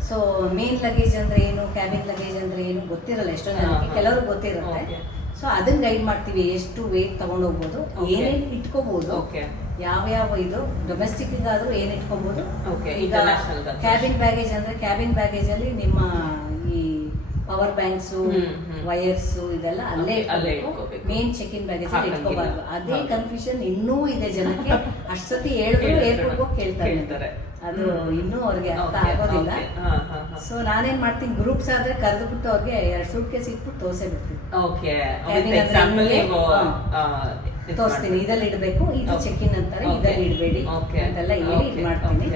ಸೊ ಮೇನ್ ಲಗೇಜ್ ಅಂದ್ರೆ ಏನು, ಕ್ಯಾಬಿನ್ ಲಗೇಜ್ ಅಂದ್ರೆ ಏನು ಗೊತ್ತಿರಲ್ಲ ಎಷ್ಟೊಂದ್ ಜನಕ್ಕೆ, ಕೆಲವರು ಗೊತ್ತಿರುತ್ತೆ. ಸೊ ಅದನ್ನ ಗೈಡ್ ಮಾಡ್ತೀವಿ, ಎಷ್ಟು ವೇಟ್ ತಗೊಂಡ್ ಹೋಗ್ಬೋದು, ಏನೇನ್ ಇಟ್ಕೋಬಹುದು, ಯಾವ ಇದು ಡೊಮೆಸ್ಟಿಕ್ ಆದ್ರೂ ಏನ್ ಇಟ್ಕೋಬಹುದು. ಈಗ ಕ್ಯಾಬಿನ್ ಬ್ಯಾಗೇಜ್ ಅಂದ್ರೆ ಕ್ಯಾಬಿನ್ ಬ್ಯಾಗೇಜ್ ಅಲ್ಲಿ ನಿಮ್ಮ ಈ ಪವರ್ ಬ್ಯಾಂಕ್ಸ್, ವೈರ್ಸ್ ಇದೆಲ್ಲ ಅಲ್ಲೇ ಇಟ್ಕೋಬೇಕು. ಮೇನ್ ಚೆಕ್ ಇನ್ ಬ್ಯಾಗೇಜ್ ಅಲ್ಲಿ ಇಟ್ಕೋಬಾರ್ದು. ಅದೇ ಕನ್ಫ್ಯೂಷನ್ ಇನ್ನೂ ಇದೆ ಜನಕ್ಕೆ. ಅಷ್ಟೊತ್ತಿ ಹೇಳಿದ್ರು ಏರ್ಪೋರ್ಟ್ ಹೋಗಿ ಕೇಳ್ತಾರೆ, ಅದು ಇನ್ನೂ ಅವ್ರಿಗೆ ಅರ್ಥ ಆಗೋದಿಲ್ಲ. ಸೊ ನಾನೇನ್ ಮಾಡ್ತೀನಿ, ಗ್ರೂಪ್ಸ್ ಆದ್ರೆ ಕರೆದ್ಬಿಟ್ಟು ಅವ್ರಿಗೆ 2 ಸೂಟ್ ಕೇಸ್ ಇಟ್ಬಿಟ್ಟು ತೋರ್ಸೇ ಬಿಡ್ತೀನಿ. ತೋರಿಸ್ತೀನಿ, ಇದಲ್ಲಿ ಇಡಬೇಕು, ಇದು ಚೆಕ್ ಇನ್ ಅಂತಾರೆ, ಇದಲ್ಲಿ ಇಡಬೇಡಿ ಅಂತೆಲ್ಲ ಹೇಳಿ ಇದು ಮಾಡ್ತೀನಿ.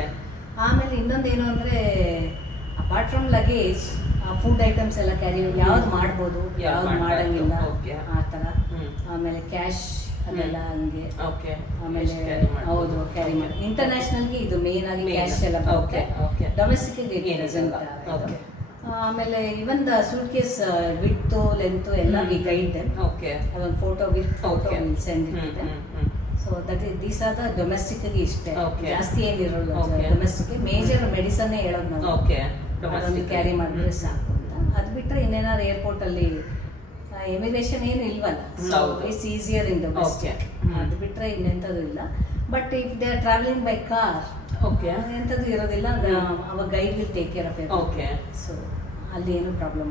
ಆಮೇಲೆ ಇನ್ನೊಂದೇನು ಅಂದ್ರೆ, apart from luggage food items ಎಲ್ಲ ಕ್ಯಾರಿ ಯಾವ್ದು ಮಾಡ್ಬೋದು, ಯಾವ್ದು ಮಾಡಂಗಿಲ್ಲ ಆ ತರ. ಆಮೇಲೆ ಕ್ಯಾಶ್ ಅದೆಲ್ಲ ಹಂಗೆ. ಆಮೇಲೆ ಹೌದು ಕ್ಯಾರಿ ಮಾಡಿ. ಇಂಟರ್ನ್ಯಾಷನಲ್ಗೆ ಇದು ಮೇನ್ ಆಗಿ ಕ್ಯಾಶ್ ಎಲ್ಲ ಬರುತ್ತೆ, ಡೊಮೆಸ್ಟಿಕ್ ಪ್ರೆಸೆಂಟ್. ಆಮೇಲೆ even the suitcase width length ಎಲ್ಲ ವಿ ಗೈಡ್ ದೆಮ್. ಅದೊಂದು ಫೋಟೋ ವಿತ್ ಫೋಟೋ ಸೆಂಡ್ ಇಟ್ಟಿದೆ. So that these are the domestic ಇಷ್ಟೇ, ಜಾಸ್ತಿ ಏನಿರೋಲ್ಲ ಡೊಮೆಸ್ಟಿಕ್. ಮೇಜರ್ ಮೆಡಿಸನ್ ಹೇಳೋದು ನಾವು, ಅದೊಂದು ಕ್ಯಾರಿ ಮಾಡಿದ್ರೆ ಸಾಕು ಅಂತ. ಅದು ಬಿಟ್ಟರೆ ಇನ್ನೇನಾದ್ರು ಏರ್ಪೋರ್ಟ್ ಅಲ್ಲಿ ಇಮಿಗ್ರೇಷನ್ ಏನು ಇಲ್ವಲ್ಲ, so it's easier in domestic. ಅದು ಬಿಟ್ಟರೆ ಇನ್ನೆಂಥದ್ದು ಇಲ್ಲ. But if they are travelling by car ಎಂಥದ್ದು ಇರೋದಿಲ್ಲ, ಅವಾಗ guide will take care of it. So ಅಲ್ಲಿ ಏನು ಪ್ರಾಬ್ಲಮ್.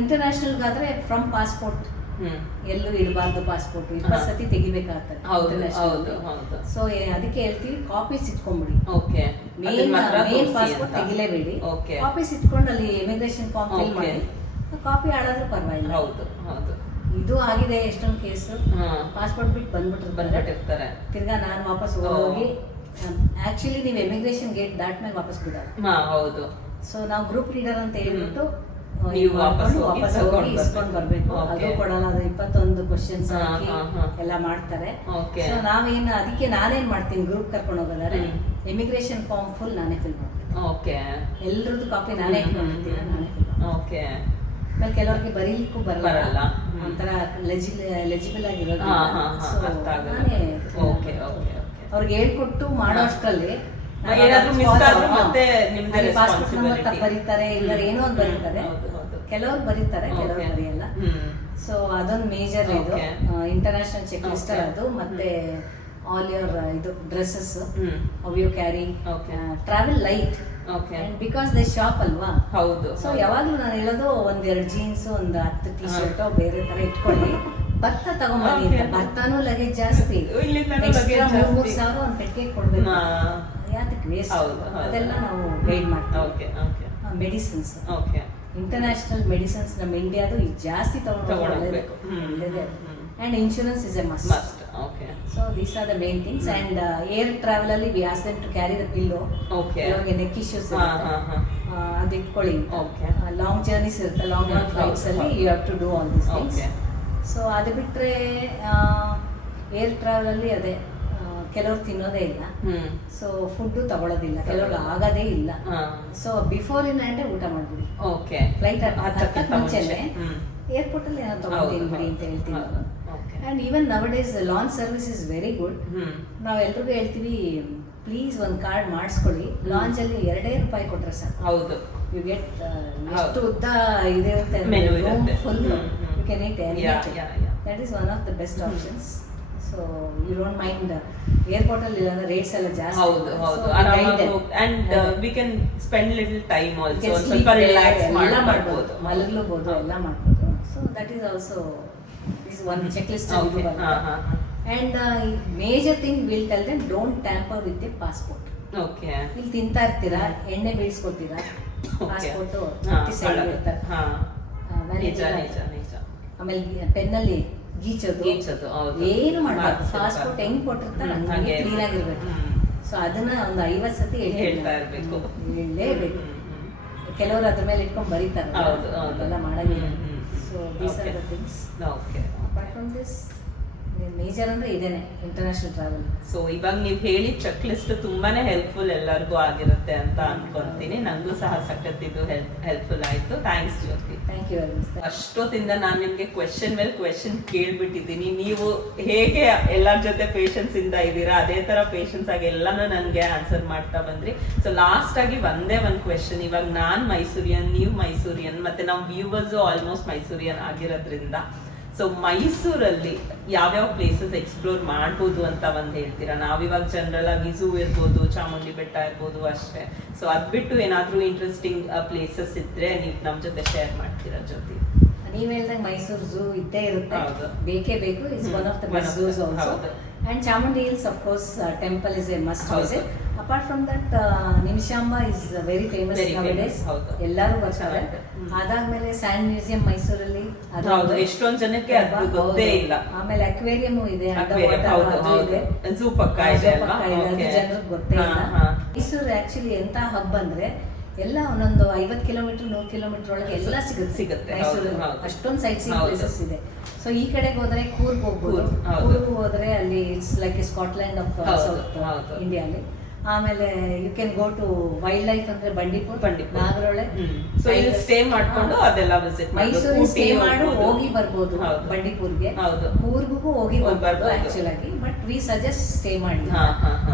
ಇಂಟರ್ನ್ಯಾಷನಲ್ಗಾದ್ರೆ ಫ್ರಮ್ ಪಾಸ್ಪೋರ್ಟ್ ಎಲ್ಲೂ ಇಡಬಾರ್ದು ಪಾಸ್ಪೋರ್ಟ್ 20 ಸತಿ ತೆಗಿಬೇಕಾಗ್ತದೆ ಸೊ ಅದಕ್ಕೆ ಹೇಳ್ತೀವಿ ಕಾಪೀಸ್ ಇಟ್ಕೊಂಡ್ಬಿಡಿ. ಮೇನ್ ಪಾಸ್ಪೋರ್ಟ್ ತೆಗಿಲೇಬೇಡಿ, ಕಾಪೀಸ್ ಇಟ್ಕೊಂಡು ಅಲ್ಲಿ ಇಮಿಗ್ರೇಷನ್ ಫಾರ್ಮ್ ಫಿಲ್ ಮಾಡಿ ಕಾಪಿ ಆಡೋದ್ರೂ ಪರವಾಗಿಲ್ಲ. ಇದು ಆಗಿದೆ ಎಷ್ಟೊಂದು ಕೇಸು, ಪಾಸ್ಪೋರ್ಟ್ ಬಿಟ್ಟು ಬಂದ್ಬಿಟ್ಟಿರ್ತಾರೆ, ತಿರ್ಗಾ ನಾನು ವಾಪಸ್ ಹೋಗಿ ಆಕ್ಚುಲಿ ನೀವು ಇಮಿಗ್ರೇಷನ್ ಗೇಟ್ ದಾಟ್ ಮೇಲೆ ವಾಪಸ್ ಬಿಡೋದು. ಸೊ ನಾವು ಗ್ರೂಪ್ ಲೀಡರ್ ಅಂತ ಹೇಳ್ಬಿಟ್ಟು ವಾಪಸ್ ಹೋಗಿ ಇಸ್ಕೊಂಡ್ ಬರ್ಬೇಕು. ಅದು ಕೊಡಲ್ಲ, ಅದು 21 ಕ್ವಶನ್ಸ್ ಹಾಕಿ ಎಲ್ಲ ಮಾಡ್ತಾರೆ. ಸೊ ನಾವೇನು ಅದಕ್ಕೆ ನಾನೇನ್ ಮಾಡ್ತೀನಿ, ಗ್ರೂಪ್ ಕರ್ಕೊಂಡು ಹೋಗೋದಾದ್ರೆ ಇಮಿಗ್ರೇಷನ್ ಫಾರ್ಮ್ ಫುಲ್ ನಾನೇ ಫಿಲ್ ಮಾಡ್ತೀನಿ, ಎಲ್ರದ್ದು ಕಾಪಿ ನಾನೇ ಇಟ್ಕೊಂಡಿರ್ತೀನಿ, ನಾನೇ ಫಿಲ್ ಮಾಡ್ತೀನಿ. ಆಮೇಲೆ ಕೆಲವರಿಗೆ ಬರೀಲಿಕ್ಕೂ ಬರಲ್ಲ, ಒಂಥರ ಲೆಜಿಬಲ್ ಆಗಿರೋದು, ಅವ್ರಿಗೆ ಹೇಳ್ಕೊಟ್ಟು ಮಾಡೋ ಅಷ್ಟರಲ್ಲಿ ಪಾಸ್ಪೋರ್ಟ್ ನಂಬರ್ ತಪ್ಪು ಬರೀತಾರೆ, ಇಲ್ಲ ಏನೋ ಒಂದು ಬರೀತಾರೆ, ಕೆಲವ್ರು ಬರೀತಾರೆ, ಕೆಲವ್ರು ಬರೆಯಲ್ಲ. ಸೊ ಅದೊಂದು ಮೇಜರ್ ಇದು ಇಂಟರ್ನ್ಯಾಷನಲ್ ಚೆಕ್ ಲಿಸ್ಟ್ ಅದು. ಮತ್ತೆ ಆಲ್ ಯುವರ್ ಇದು dresses how you carry, travel light because they shop ಅಲ್ವಾ. ಸೊ ಯಾವಾಗ್ಲೂ ನಾನು ಹೇಳೋದು 1-2 ಜೀನ್ಸ್, 10 ಟಿ ಶರ್ಟ್ ಬೇರೆ ತರ ಇಟ್ಕೊಳ್ಳಿ, ಭತ್ತ ತಗೊಂಬನ್ನಿ ಅಂತ. ಭತ್ತಾನು ಲಗೇಜ್ ಜಾಸ್ತಿ, ಎಕ್ಸ್ಟ್ರಾ 3-3 ಸಾವಿರ ಒಂದು ಪೆಟ್ಟಿಗೆ ಕೊಡ್ಬೇಕು, ಯಾತಕ್ಕೆ ವೇಸ್ಟ್, ಅದೆಲ್ಲ ನಾವು ಗೈಡ್ ಮಾಡ್ತೀವಿ. ಮೆಡಿಸಿನ್ಸ್, ಇಂಟರ್ನ್ಯಾಷನಲ್ ಮೆಡಿಸಿನ್ಸ್ ನಮ್ಮ ಇಂಡಿಯಾದು ಜಾಸ್ತಿ ತಗೊಂಡ್ಬೇಕು, and insurance is a must. So these are the main things. And air travel ಅಲ್ಲಿ we ask them to carry the pillow. ಕೆಲವರಿಗೆ neck issues ಇರುತ್ತೆ, ಅದು ಇಟ್ಕೊಳ್ಳಿ. ಲಾಂಗ್ ಜರ್ನೀಸ್ ಇರುತ್ತೆ, ಲಾಂಗ್ ಫ್ಲೈಟ್ಸ್ ಅಲ್ಲಿ you have to do all these things. So ಅದು ಬಿಟ್ರೆ air travel ಅಲ್ಲಿ ಅದೇ ಕೆಲವ್ರು ತಿನ್ನೋದೇ ಇಲ್ಲ, ಸೊ ಫುಡ್ ತಗೊಳ್ಳೋದಿಲ್ಲ, ಕೆಲವ್ರಿಗೆ ಆಗೋದೇ ಇಲ್ಲ. ಸೊ ಬಿಫೋರ್ ಇನ್ ಹ್ಯಾಂಡ್ ಊಟ ಮಾಡ್ಬಿಡಿ, ಫ್ಲೈಟ್ ಹತ್ತಕ್ಕೆ ಮುಂಚೆನೆ ಏರ್ಪೋರ್ಟ್ ಅಲ್ಲಿ ಏನೋ ತಗೊಂಡು ಬಿಡಿ ಅಂತ ಹೇಳ್ತೀನಿ. And even nowadays launch service is very good. ನಾವ್ ಎಲ್ರಿಗೂ ಹೇಳ್ತೀವಿ, ಪ್ಲೀಸ್ ಒಂದ್ ಕಾರ್ಡ್ ಮಾಡಿಸ್ಕೊಳ್ಳಿ, ಲಾಂಚ್ ಅಲ್ಲಿ ₹2 ಕೊಟ್ರೆ ಸಾಕು, ಯು ಗೆಟ್ ಎಷ್ಟು ಉದ್ದ ಇದಿರುತ್ತೆ, full you can eat anything. That is one of the best options. So you don't mind airport ಅಲ್ಲಿ ಇಲ್ಲ ಅಂದ್ರೆ ರೇಟ್ಸ್ ಎಲ್ಲ ಜಾಸ್ತಿ, ಮಲಗಲೂಬಹುದು, ಎಲ್ಲ ಮಾಡ್ಬೋದು. So that is also this one checklist. And major thing we'll tell them, don't tamper with the passport. ಇಲ್ಲಿ ತಿಂತಾ ಇರ್ತೀರಾ, ಎಣ್ಣೆ ಬೀಳ್ಸ್ಕೊತೀರಾ, ಪಾಸ್ಪೋರ್ಟ್ ಆಮೇಲೆ ಪೆನ್ನಲ್ಲಿ ಗೀಚೋದು ಏನು ಮಾಡ್ಬಾರ್ದು. ಪಾಸ್ಪೋರ್ಟ್ ಹೆಂಗ್ ಕೊಟ್ಟಿರ್ತಾರೆ ಹಂಗೆ ಕ್ಲೀನ್ ಆಗಿರ್ಬೇಕು. ಸೊ ಅದನ್ನ ಒಂದು 50 ಸತಿ ಹೇಳಲೇಬೇಕು. ಕೆಲವರು ಅದ್ರ ಮೇಲೆ ಇಟ್ಕೊಂಡು ಬರೀತಾರೆ, ಅದೆಲ್ಲ ಮಾಡಂಗಿಲ್ಲ. So these are the things. Apart from this, major ಅಂದ್ರೆ ಇದೇನೆ ಇಂಟರ್ನ್ಯಾಷನಲ್ ಟ್ರಾವೆಲ್. ಸೊ ಇವಾಗ ನೀವು ಹೇಳಿ ಚೆಕ್ ಲಿಸ್ಟ್ ತುಂಬಾನೇ ಹೆಲ್ಪ್ಫುಲ್ ಎಲ್ಲರಿಗೂ ಆಗಿರುತ್ತೆ ಅಂತ ಅನ್ಕೊಂತೀನಿ. ನಂಗೂ ಸಹ ಸಖತ್ತಿದ್ದು ಹೆಲ್ಪ್ಫುಲ್ ಆಯ್ತು. Thanks Jyothi. Thank you very much. ಅಷ್ಟೊತ್ತಿಂದ ನಾನು ನಿಮ್ಗೆ ಕ್ವೆಶ್ಚನ್ ಮೇಲೆ ಕ್ವೆಶ್ಚನ್ ಕೇಳ್ಬಿಟ್ಟಿದ್ದೀನಿ. ನೀವು ಹೇಗೆ ಎಲ್ಲರ ಜೊತೆ ಪೇಷನ್ಸ್ ಇಂದ ಇದ್ದೀರಾ, ಅದೇ ತರ ಪೇಷನ್ಸ್ ಆಗಿ ಎಲ್ಲಾನು ನನ್ಗೆ ಆನ್ಸರ್ ಮಾಡ್ತಾ ಬಂದ್ರಿ. ಸೊ ಲಾಸ್ಟ್ ಆಗಿ ಒಂದೇ ಒಂದು ಕ್ವೆಶ್ಚನ್. ಇವಾಗ ನಾನ್ ಮೈಸೂರಿಯನ್, ನೀವು ಮೈಸೂರಿಯನ್, ಮತ್ತೆ ನಾವು ವ್ಯೂವರ್ಸ್ ಆಲ್ಮೋಸ್ಟ್ ಮೈಸೂರಿಯನ್ ಆಗಿರೋದ್ರಿಂದ, ಸೊ ಮೈಸೂರಲ್ಲಿ ಯಾವ್ಯಾವ ಪ್ಲೇಸಸ್ ಎಕ್ಸ್ಪ್ಲೋರ್ ಮಾಡ್ಬೋದು ಅಂತ ಒಂದು ಹೇಳ್ತೀರಾ? ನಾವಿವಾಗ ಜನರಲ್ ಆಗಿ ಝೂ ಇರ್ಬೋದು, ಚಾಮುಂಡಿ ಬೆಟ್ಟ ಇರ್ಬೋದು ಅಷ್ಟೇ. ಸೊ ಅದ್ ಬಿಟ್ಟು ಏನಾದ್ರೂ ಇಂಟ್ರೆಸ್ಟಿಂಗ್ ಪ್ಲೇಸಸ್ ಇದ್ರೆ ನೀವು ನಮ್ ಜೊತೆ ಶೇರ್ ಮಾಡ್ತೀರಾ ಜೊತೆ? ನೀವ್ ಹೇಳ್ದಂಗೆ ಮೈಸೂರು ಝೂ ಇದ್ದೇ ಇರುತ್ತೆ, ಬೇಕೇ ಬೇಕು. It's one of the best zoos also. And Chamundi hills of course temple is a must visit. Apart from that Nimishamba is very famous nowadays, ಎಲ್ಲರೂ ಬರ್ತಾರೆ. ಅದಾದ್ಮೇಲೆ ಸ್ಯಾಂಡ್ ಮ್ಯೂಸಿಯಂ ಮೈಸೂರಲ್ಲಿ, ಎಷ್ಟೊಂದ್ ಜನಕ್ಕೆ ಗೊತ್ತೇ ಇಲ್ಲ. ಆಮೇಲೆ ಅಕ್ವೇರಿಯಂ ಇದೆ, ಝೂ ಪಕ್ಕ ಇದೆ, ಜನರಿಗೆ ಗೊತ್ತೇ ಇಲ್ಲ. ಮೈಸೂರು ಆಕ್ಚುಲಿ ಎಂತ ಹಬ್ ಅಂದ್ರೆ ಎಲ್ಲ ಒಂದೊಂದು 50 ಕಿಲೋಮೀಟರ್ 100 ಕಿಲೋಮೀಟರ್ ಒಳಗೆ ಎಲ್ಲ ಸಿಗುತ್ತೆ ಮೈಸೂರಲ್ಲಿ. ಅಷ್ಟೊಂದು ಸೈಟ್ ಸೀಯಿಂಗ್ ಪ್ಲೇಸಸ್ ಇದೆ. ಸೊ ಈ ಕಡೆಗೆ ಹೋದ್ರೆ ಕೂರ್ಗ್ ಹೋಗ್ಬೋದು. ಕೂರ್ಗ್ ಹೋದ್ರೆ ಅಲ್ಲಿ it's like Scotland of South ಇಂಡಿಯಾಲಿ. ಆಮೇಲೆ you can go to wildlife ಅಂದ್ರೆ ಬಂಡೀಪುರ್, ನಾಗರಹೊಳೆ. ಸೊ ಇಲ್ಲಿ ಸ್ಟೇ ಮಾಡ್ಕೊಂಡು ಅದೆಲ್ಲ ವಿಸಿಟ್ ಮೈಸೂರಿಗೆ ಸ್ಟೇ ಮಾಡಿ ಹೋಗಿ ಬರ್ಬೋದು. ಬಂಡೀಪುರ್ಗೆ, ಕೂರ್ಗೂ ಹೋಗಿ ಬರ್ಬೋದು ಆಕ್ಚುಲ್ ಆಗಿ, ಬಟ್ ವಿ ಸಜೆಸ್ಟ್ ಸ್ಟೇ ಮಾಡಿ.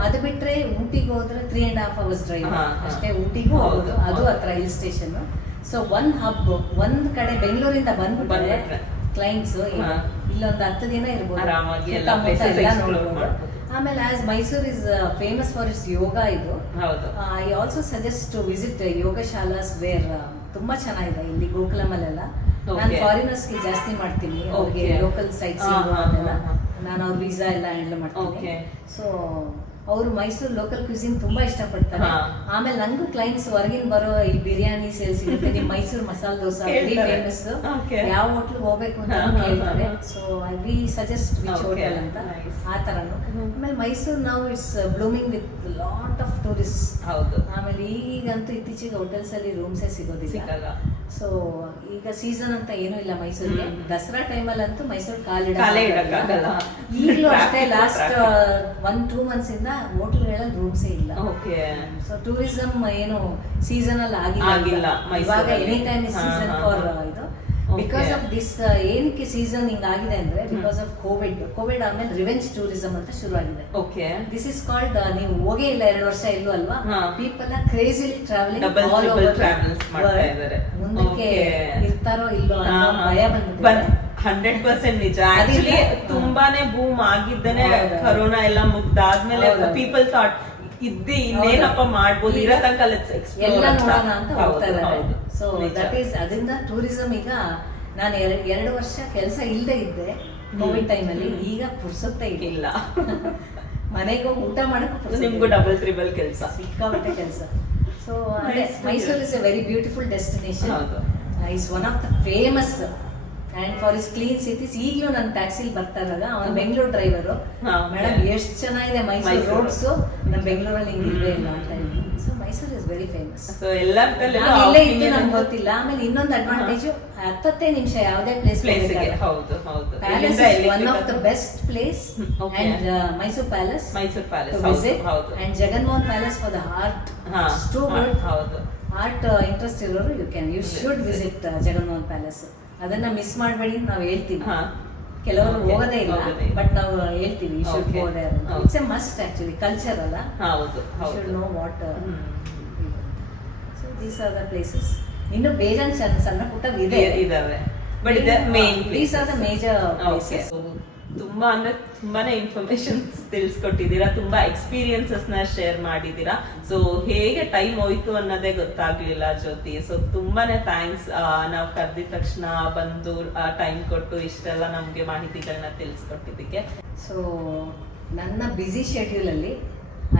ಅದು ಬಿಟ್ರೆ ಊಟಿಗೆ ಹೋದ್ರೆ 3.5 hours ಡ್ರೈವ್ ಅಷ್ಟೇ. ಊಟಿಗೂ ಹೋಗೋದು, ಅದು ಹತ್ರ ಹಿಲ್ ಸ್ಟೇಷನ್. ಸೊ ಒಂದ್ ಹಬ್ ಒಂದ್ ಕಡೆ ಬೆಂಗಳೂರಿಂದ ಬಂದ್ಬಿಟ್ರೆ ಕ್ಲೈಂಟ್ಸ್ ಇಲ್ಲೊಂದು 10 ದಿನ ಇರ್ಬೋದು. ಆಮೇಲೆ as Mysore is famous for its yoga, ಇದು I also suggest to visit yoga shalas where ತುಂಬಾ ಚೆನ್ನಾಗಿದೆ ಇಲ್ಲಿ ಗೋಕುಲಮಲ್ಲೆಲ್ಲ. ನಾನು ಫಾರಿನರ್ಸ್ಗೆ ಜಾಸ್ತಿ ಮಾಡ್ತೀನಿ, ಅವ್ರಿಗೆ ಲೋಕಲ್ ಸೈಟ್ಸ್ ಅದೆಲ್ಲ ನಾನು ಅವ್ರ ವೀಸಾ ಎಲ್ಲ ಹ್ಯಾಂಡಲ್ ಮಾಡ್ತೀನಿ. ಸೊ ಅವರು ಮೈಸೂರು ಲೋಕಲ್ ಕ್ವಿಸಿನ್ ತುಂಬಾ ಇಷ್ಟಪಡ್ತಾರೆ. ಆಮೇಲೆ ನಂಗೂ ಕ್ಲೈಂಟ್ಸ್ ಹೊರಗಿನ ಬರೋ ಈ ಬಿರಿಯಾನಿ ಸೇಲ್ಸ್ ಇರುತ್ತೆ, ನಿಮ್ ಮೈಸೂರು ಮಸಾಲ ದೋಸೆ ವೆರಿ ಫೇಮಸ್, ಯಾವ ಹೋಟ್ಲ್ ಹೋಗ್ಬೇಕು ಅಂತ ಕೇಳ್ತಾರೆ. So we suggest which hotel ಅಂತ ಆ ತರನು. ಆಮೇಲೆ ಮೈಸೂರು ನಾವು it's blooming with lot of tourist. ಹೌದು. ಆಮೇಲೆ ಈಗಂತೂ ಇತ್ತೀಚೆಗೆ ಹೋಟೆಲ್ಸ್ ಅಲ್ಲಿ ರೂಮ್ಸೇ ಸಿಗೋದಿಲ್ಲ. ಸೊ ಈಗ ಸೀಸನ್ ಅಂತ ಏನೂ ಇಲ್ಲ ಮೈಸೂರಿಗೆ. ದಸರಾ ಟೈಮಲ್ಲಂತೂ ಮೈಸೂರು ಕಾಲಿಡಕ್ಕಾಗಲ್ಲ. ಈಗಲೂ ಅಷ್ಟೇ ಲಾಸ್ಟ್ 1-2 months ಇಂದ ಹೋಟೆಲ್ಗಳಲ್ಲಿ ರೂಮ್ಸೇ ಇಲ್ಲ. ಸೊ ಟೂರಿಸಂ ಏನು ಸೀಸನ್ ಅಲ್ಲಿ ಆಗಿಲ್ಲ. ಇವಾಗ any time is season for ಇದು. ಬಿಕಾಸ್ ಆಫ್ ದಿಸ್ ಏನಕ್ಕೆ ಸೀಸನ್ ಹಿಂಗಾಗಿದೆ ಅಂದ್ರೆ ಬಿಕಾಸ್ ಆಫ್ ಕೋವಿಡ್ ಆದ್ಮೇಲೆ ರಿವೆಂಜ್ ಟೂರಿಸಂ ಅಂತ ಶುರು ಆಗಿದೆ. ದಿಸ್ ಇಸ್ ಕಾಲ್ಡ್, ನೀವು ಹೋಗೇ ಇಲ್ಲ 2 ವರ್ಷ ಇಲ್ಲೂ ಅಲ್ವಾ, people are crazily travelling all over. ಮುಂದಕ್ಕೆ ಇರ್ತಾರೋ ಇಲ್ಲೋ ಅನ್ನೋ ಭಯ ಬಂದಿದೆ. 100% ನಿಜ. ಆಕ್ಚುಲಿ ತುಂಬಾನೇ ಬೂಮ್ ಆಗಿದ್ದೇನೆ ಕರೋನಾ ಎಲ್ಲ ಮುಗ್ದಾದ್ಮೇಲೆ ಪೀಪಲ್ ಥಾಟ್ ಇನ್ನೇನಪ್ಪ ಮಾಡ್ಬೋದು, ಇರೋ ತನಕ ಎಲ್ಲ ನೋಡೋಣ ಅಂತ ಹೋಗ್ತಾ ಇದ್ದಾರೆ. ಸೊ ದಟ್ ಈಸ್ ಅದರಿಂದ ಟೂರಿಸಂ ಈಗ ನಾನು 2 ವರ್ಷ ಕೆಲಸ ಇಲ್ಲದೆ ಇದ್ದೆ ಕೋವಿಡ್ ಟೈಮಲ್ಲಿ. ಈಗ ಪುರ್ಸತ್ತೆ ಇಲ್ಲ, ಮನೆಗೆ ಹೋಗಿ ಊಟ ಮಾಡಕ್ಕೆ ನಿಮ್ಗೂ ಡಬಲ್ ಟ್ರಿಬಲ್ ಕೆಲಸ, ಸಿಕ್ಕಾಪಟ್ಟೆ ಕೆಲಸ. So Mysuru is A very beautiful destination. Is one of the famous and for is clean cities. ಈಗಲೂ ನಾನು ಟ್ಯಾಕ್ಸಿಲಿ ಬರ್ತಾ ಇದ್ದಾಗ ಅವನು ಬೆಂಗಳೂರು ಡ್ರೈವರು, ಮೇಡಮ್ ಎಷ್ಟು ಚೆನ್ನಾಗಿದೆ ಮೈಸೂರು ರೋಡ್ಸ್, ನಮ್ಮ ಬೆಂಗಳೂರಲ್ಲಿ ಹಿಂಗಿಲ್ವೇ ಇಲ್ಲ ಅಂತ ಹೇಳಿ. So Mysuru is very famous. ಇಲ್ಲೇ ಇದ್ದು ನಮ್ಗೆ ಗೊತ್ತಿಲ್ಲ. ಆಮೇಲೆ ಇನ್ನೊಂದು ಅಡ್ವಾಂಟೇಜ್, 10 ನಿಮಿಷ ಯಾವುದೇ place palace one of the best place. And Mysuru Palace and Jaganmohan Palace for the art. To good art interest ಇರೋರು you should visit Jaganmohan Palace. ಅದನ್ನ ಮಿಸ್ ಮಾಡಬೇಡಿ ನಾವು ಹೇಳ್ತೀವಿ. ಕೆಲವರು ಹೋಗೋದೇ ಇಲ್ಲ, ಬಟ್ ನಾವು ಹೇಳ್ತೀವಿ it's a must. Actually culture ಅಲ್ಲ, should know what. So these are the places. ಇನ್ನು ಬೇಜಾನ್ ಸಣ್ಣ ಪುಟ್ಟ ಇದಾವೆ, but these are the major places. ತುಂಬಾ ಅಂದ್ರೆ ತುಂಬಾನೇ ಇನ್ಫಾರ್ಮೇಶನ್ಸ್ ತಿಳಿಸ್ಕೊಟ್ಟಿದ್ದೀರಾ, ತುಂಬಾ ಎಕ್ಸ್ಪೀರಿಯನ್ಸಸ್ ನ ಶೇರ್ ಮಾಡಿದೀರಾ. ಸೊ ಹೇಗೆ ಟೈಮ್ ಹೋಯ್ತು ಅನ್ನೋದೇ ಗೊತ್ತಾಗ್ಲಿಲ್ಲ ಜ್ಯೋತಿ. ಸೊ ತುಂಬಾನೇ ಥ್ಯಾಂಕ್ಸ್. ನಾವು ಕರೆದಿದ ತಕ್ಷಣ ಬಂದು ಟೈಮ್ ಕೊಟ್ಟು ಇಷ್ಟೆಲ್ಲ ನಮ್ಗೆ ಮಾಹಿತಿಗಳನ್ನ ತಿಳಿಸ್ಕೊಟ್ಟಿದ್ದಕ್ಕೆ. ಸೊ ನನ್ನ ಬ್ಯುಸಿ ಶೆಡ್ಯೂಲ್ ಅಲ್ಲಿ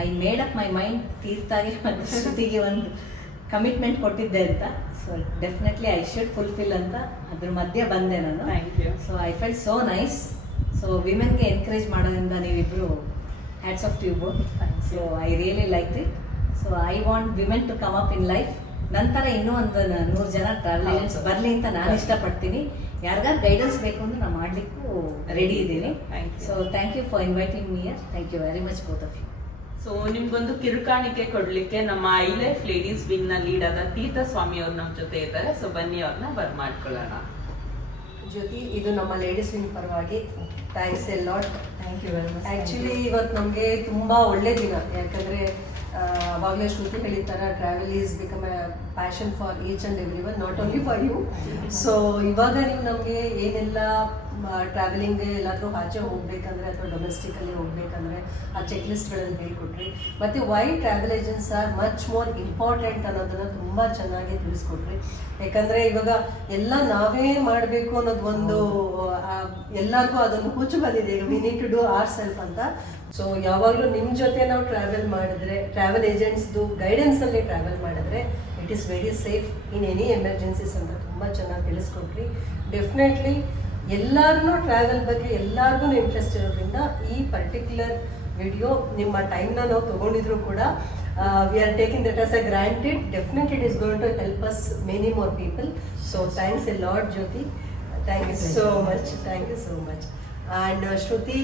I made up my mind, ತೀರ್ಥಾಗೆ ಮತ್ತು ಶ್ರುತಿಗೆ ಒಂದು ಕಮಿಟ್ಮೆಂಟ್ ಕೊಟ್ಟಿದ್ದೆ ಅಂತ. So definitely I should fulfil ಅಂತ ಅದ್ರ ಮಧ್ಯೆ ಬಂದೆ ನಾನು. So I felt so nice. So ವಿಮೆನ್ಗೆ ಎನ್ಕರೇಜ್ ಮಾಡೋದ್ರಿಂದ ನೀವಿಬ್ರು hats off to you both. So I really like it. So I want women to come up in life. ನಂತರ ಇನ್ನೂ ಒಂದು 100 ಜನ ಟ್ರಾವೆಲ್ ಏಜೆಂಟ್ಸ್ ಬರಲಿ ಅಂತ ನಾನು ಇಷ್ಟಪಡ್ತೀನಿ. ಯಾರಿಗಾರು ಗೈಡೆನ್ಸ್ ಬೇಕು ಅಂದ್ರೆ ನಾನು ಮಾಡ್ಲಿಕ್ಕೂ ರೆಡಿ ಇದ್ದೀನಿ. So thank you for inviting me here. Thank you very much both of you. So ನಿಮ್ಗೊಂದು ಕಿರುಕಾಣಿಕೆ ಕೊಡ್ಲಿಕ್ಕೆ ನಮ್ಮ ಐಲೈಫ್ ಲೇಡೀಸ್ ವಿಂಗ್ ನ ಲೀಡ್ ಆದ ತೀರ್ಥ ಸ್ವಾಮಿ ಅವ್ರು ನಮ್ಮ ಜೊತೆ ಇದ್ದಾರೆ. ಸೊ ಬನ್ನಿ ಅವ್ರನ್ನ ಬರ್ಮಾಡ್ಕೊಳ್ಳೋಣ. ಜ್ಯೋತಿ, ಇದು ನಮ್ಮ ಲೇಡೀಸ್ ವಿಂಗ್ ಪರವಾಗಿ thanks a lot. Thank you very much. Actually ಇವತ್ತು ನಮಗೆ ತುಂಬ ಒಳ್ಳೆ ದಿನ. ಯಾಕಂದರೆ ಅವಾಗಲೇ ಶ್ರುತಿ ಹೇಳಿದ travel is become a passion for each and every one, not only for you. So ಇವಾಗ ನೀವು ನಮಗೆ ಏನೆಲ್ಲ ಟ್ರಾವೆಲಿಂಗ್ ಎಲ್ಲಾದರೂ ಆಚೆ ಹೋಗ್ಬೇಕಂದ್ರೆ ಅಥವಾ ಡೊಮೆಸ್ಟಿಕಲ್ಲಿ ಹೋಗ್ಬೇಕಂದ್ರೆ ಆ ಚೆಕ್ ಲಿಸ್ಟ್ಗಳನ್ನು ಹೇಳ್ಕೊಟ್ರಿ. ಮತ್ತು why travel agents are much more important ಅನ್ನೋದನ್ನು ತುಂಬ ಚೆನ್ನಾಗಿ ತಿಳಿಸ್ಕೊಟ್ರಿ. ಯಾಕಂದರೆ ಇವಾಗ ಎಲ್ಲ ನಾವೇ ಮಾಡಬೇಕು ಅನ್ನೋದು ಒಂದು ಎಲ್ಲರಿಗೂ ಅದೊಂದು ಹುಚ್ಚು ಬಂದಿದೆ, we need to do our self ಅಂತ. ಸೊ ಯಾವಾಗಲೂ ನಿಮ್ಮ ಜೊತೆ ನಾವು ಟ್ರಾವೆಲ್ ಮಾಡಿದ್ರೆ, ಟ್ರಾವೆಲ್ ಏಜೆಂಟ್ಸ್ದು ಗೈಡೆನ್ಸಲ್ಲಿ ಟ್ರಾವೆಲ್ ಮಾಡಿದ್ರೆ it is very safe in any emergencies ಅಂತ ತುಂಬ ಚೆನ್ನಾಗಿ ತಿಳಿಸ್ಕೊಟ್ರಿ. ಡೆಫಿನೆಟ್ಲಿ ಎಲ್ಲರೂ ಟ್ರಾವೆಲ್ ಬಗ್ಗೆ ಎಲ್ಲರಿಗೂ ಇಂಟ್ರೆಸ್ಟ್ ಇರೋದ್ರಿಂದ ಈ ಪರ್ಟಿಕ್ಯುಲರ್ ವಿಡಿಯೋ ನಿಮ್ಮ ಟೈಮ್ನ ನಾವು ತೊಗೊಂಡಿದ್ರು ಕೂಡ we are taking that as a granted. Definitely it is going to help us many more people. So thanks a lot, Jyoti. Thank you so much. Thank you so much. And Shruti,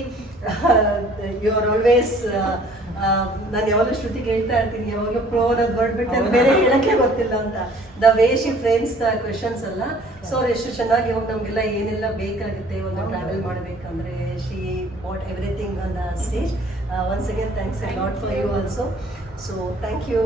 you are always ನಾನು ಯಾವಾಗಲೂ ಶ್ರುತಿಗೆ ಹೇಳ್ತಾ ಇರ್ತೀನಿ, ಯಾವಾಗ pro ಅನ್ನೋದು ಹೊರಡ್ಬಿಟ್ಟು ಬೇರೆ ಹೇಳಕ್ಕೆ ಗೊತ್ತಿಲ್ಲ ಅಂತ. The way she frames the questions ಅಲ್ಲ. ಸೊ ಎಷ್ಟು ಚೆನ್ನಾಗಿ ಹೋಗಿ ನಮಗೆಲ್ಲ ಏನೆಲ್ಲ ಬೇಕಾಗುತ್ತೆ ಒಂದು ಟ್ರಾವೆಲ್ ಮಾಡಬೇಕಂದ್ರೆ she what everything on the stage. Once again thanks a lot for you also. So thank you.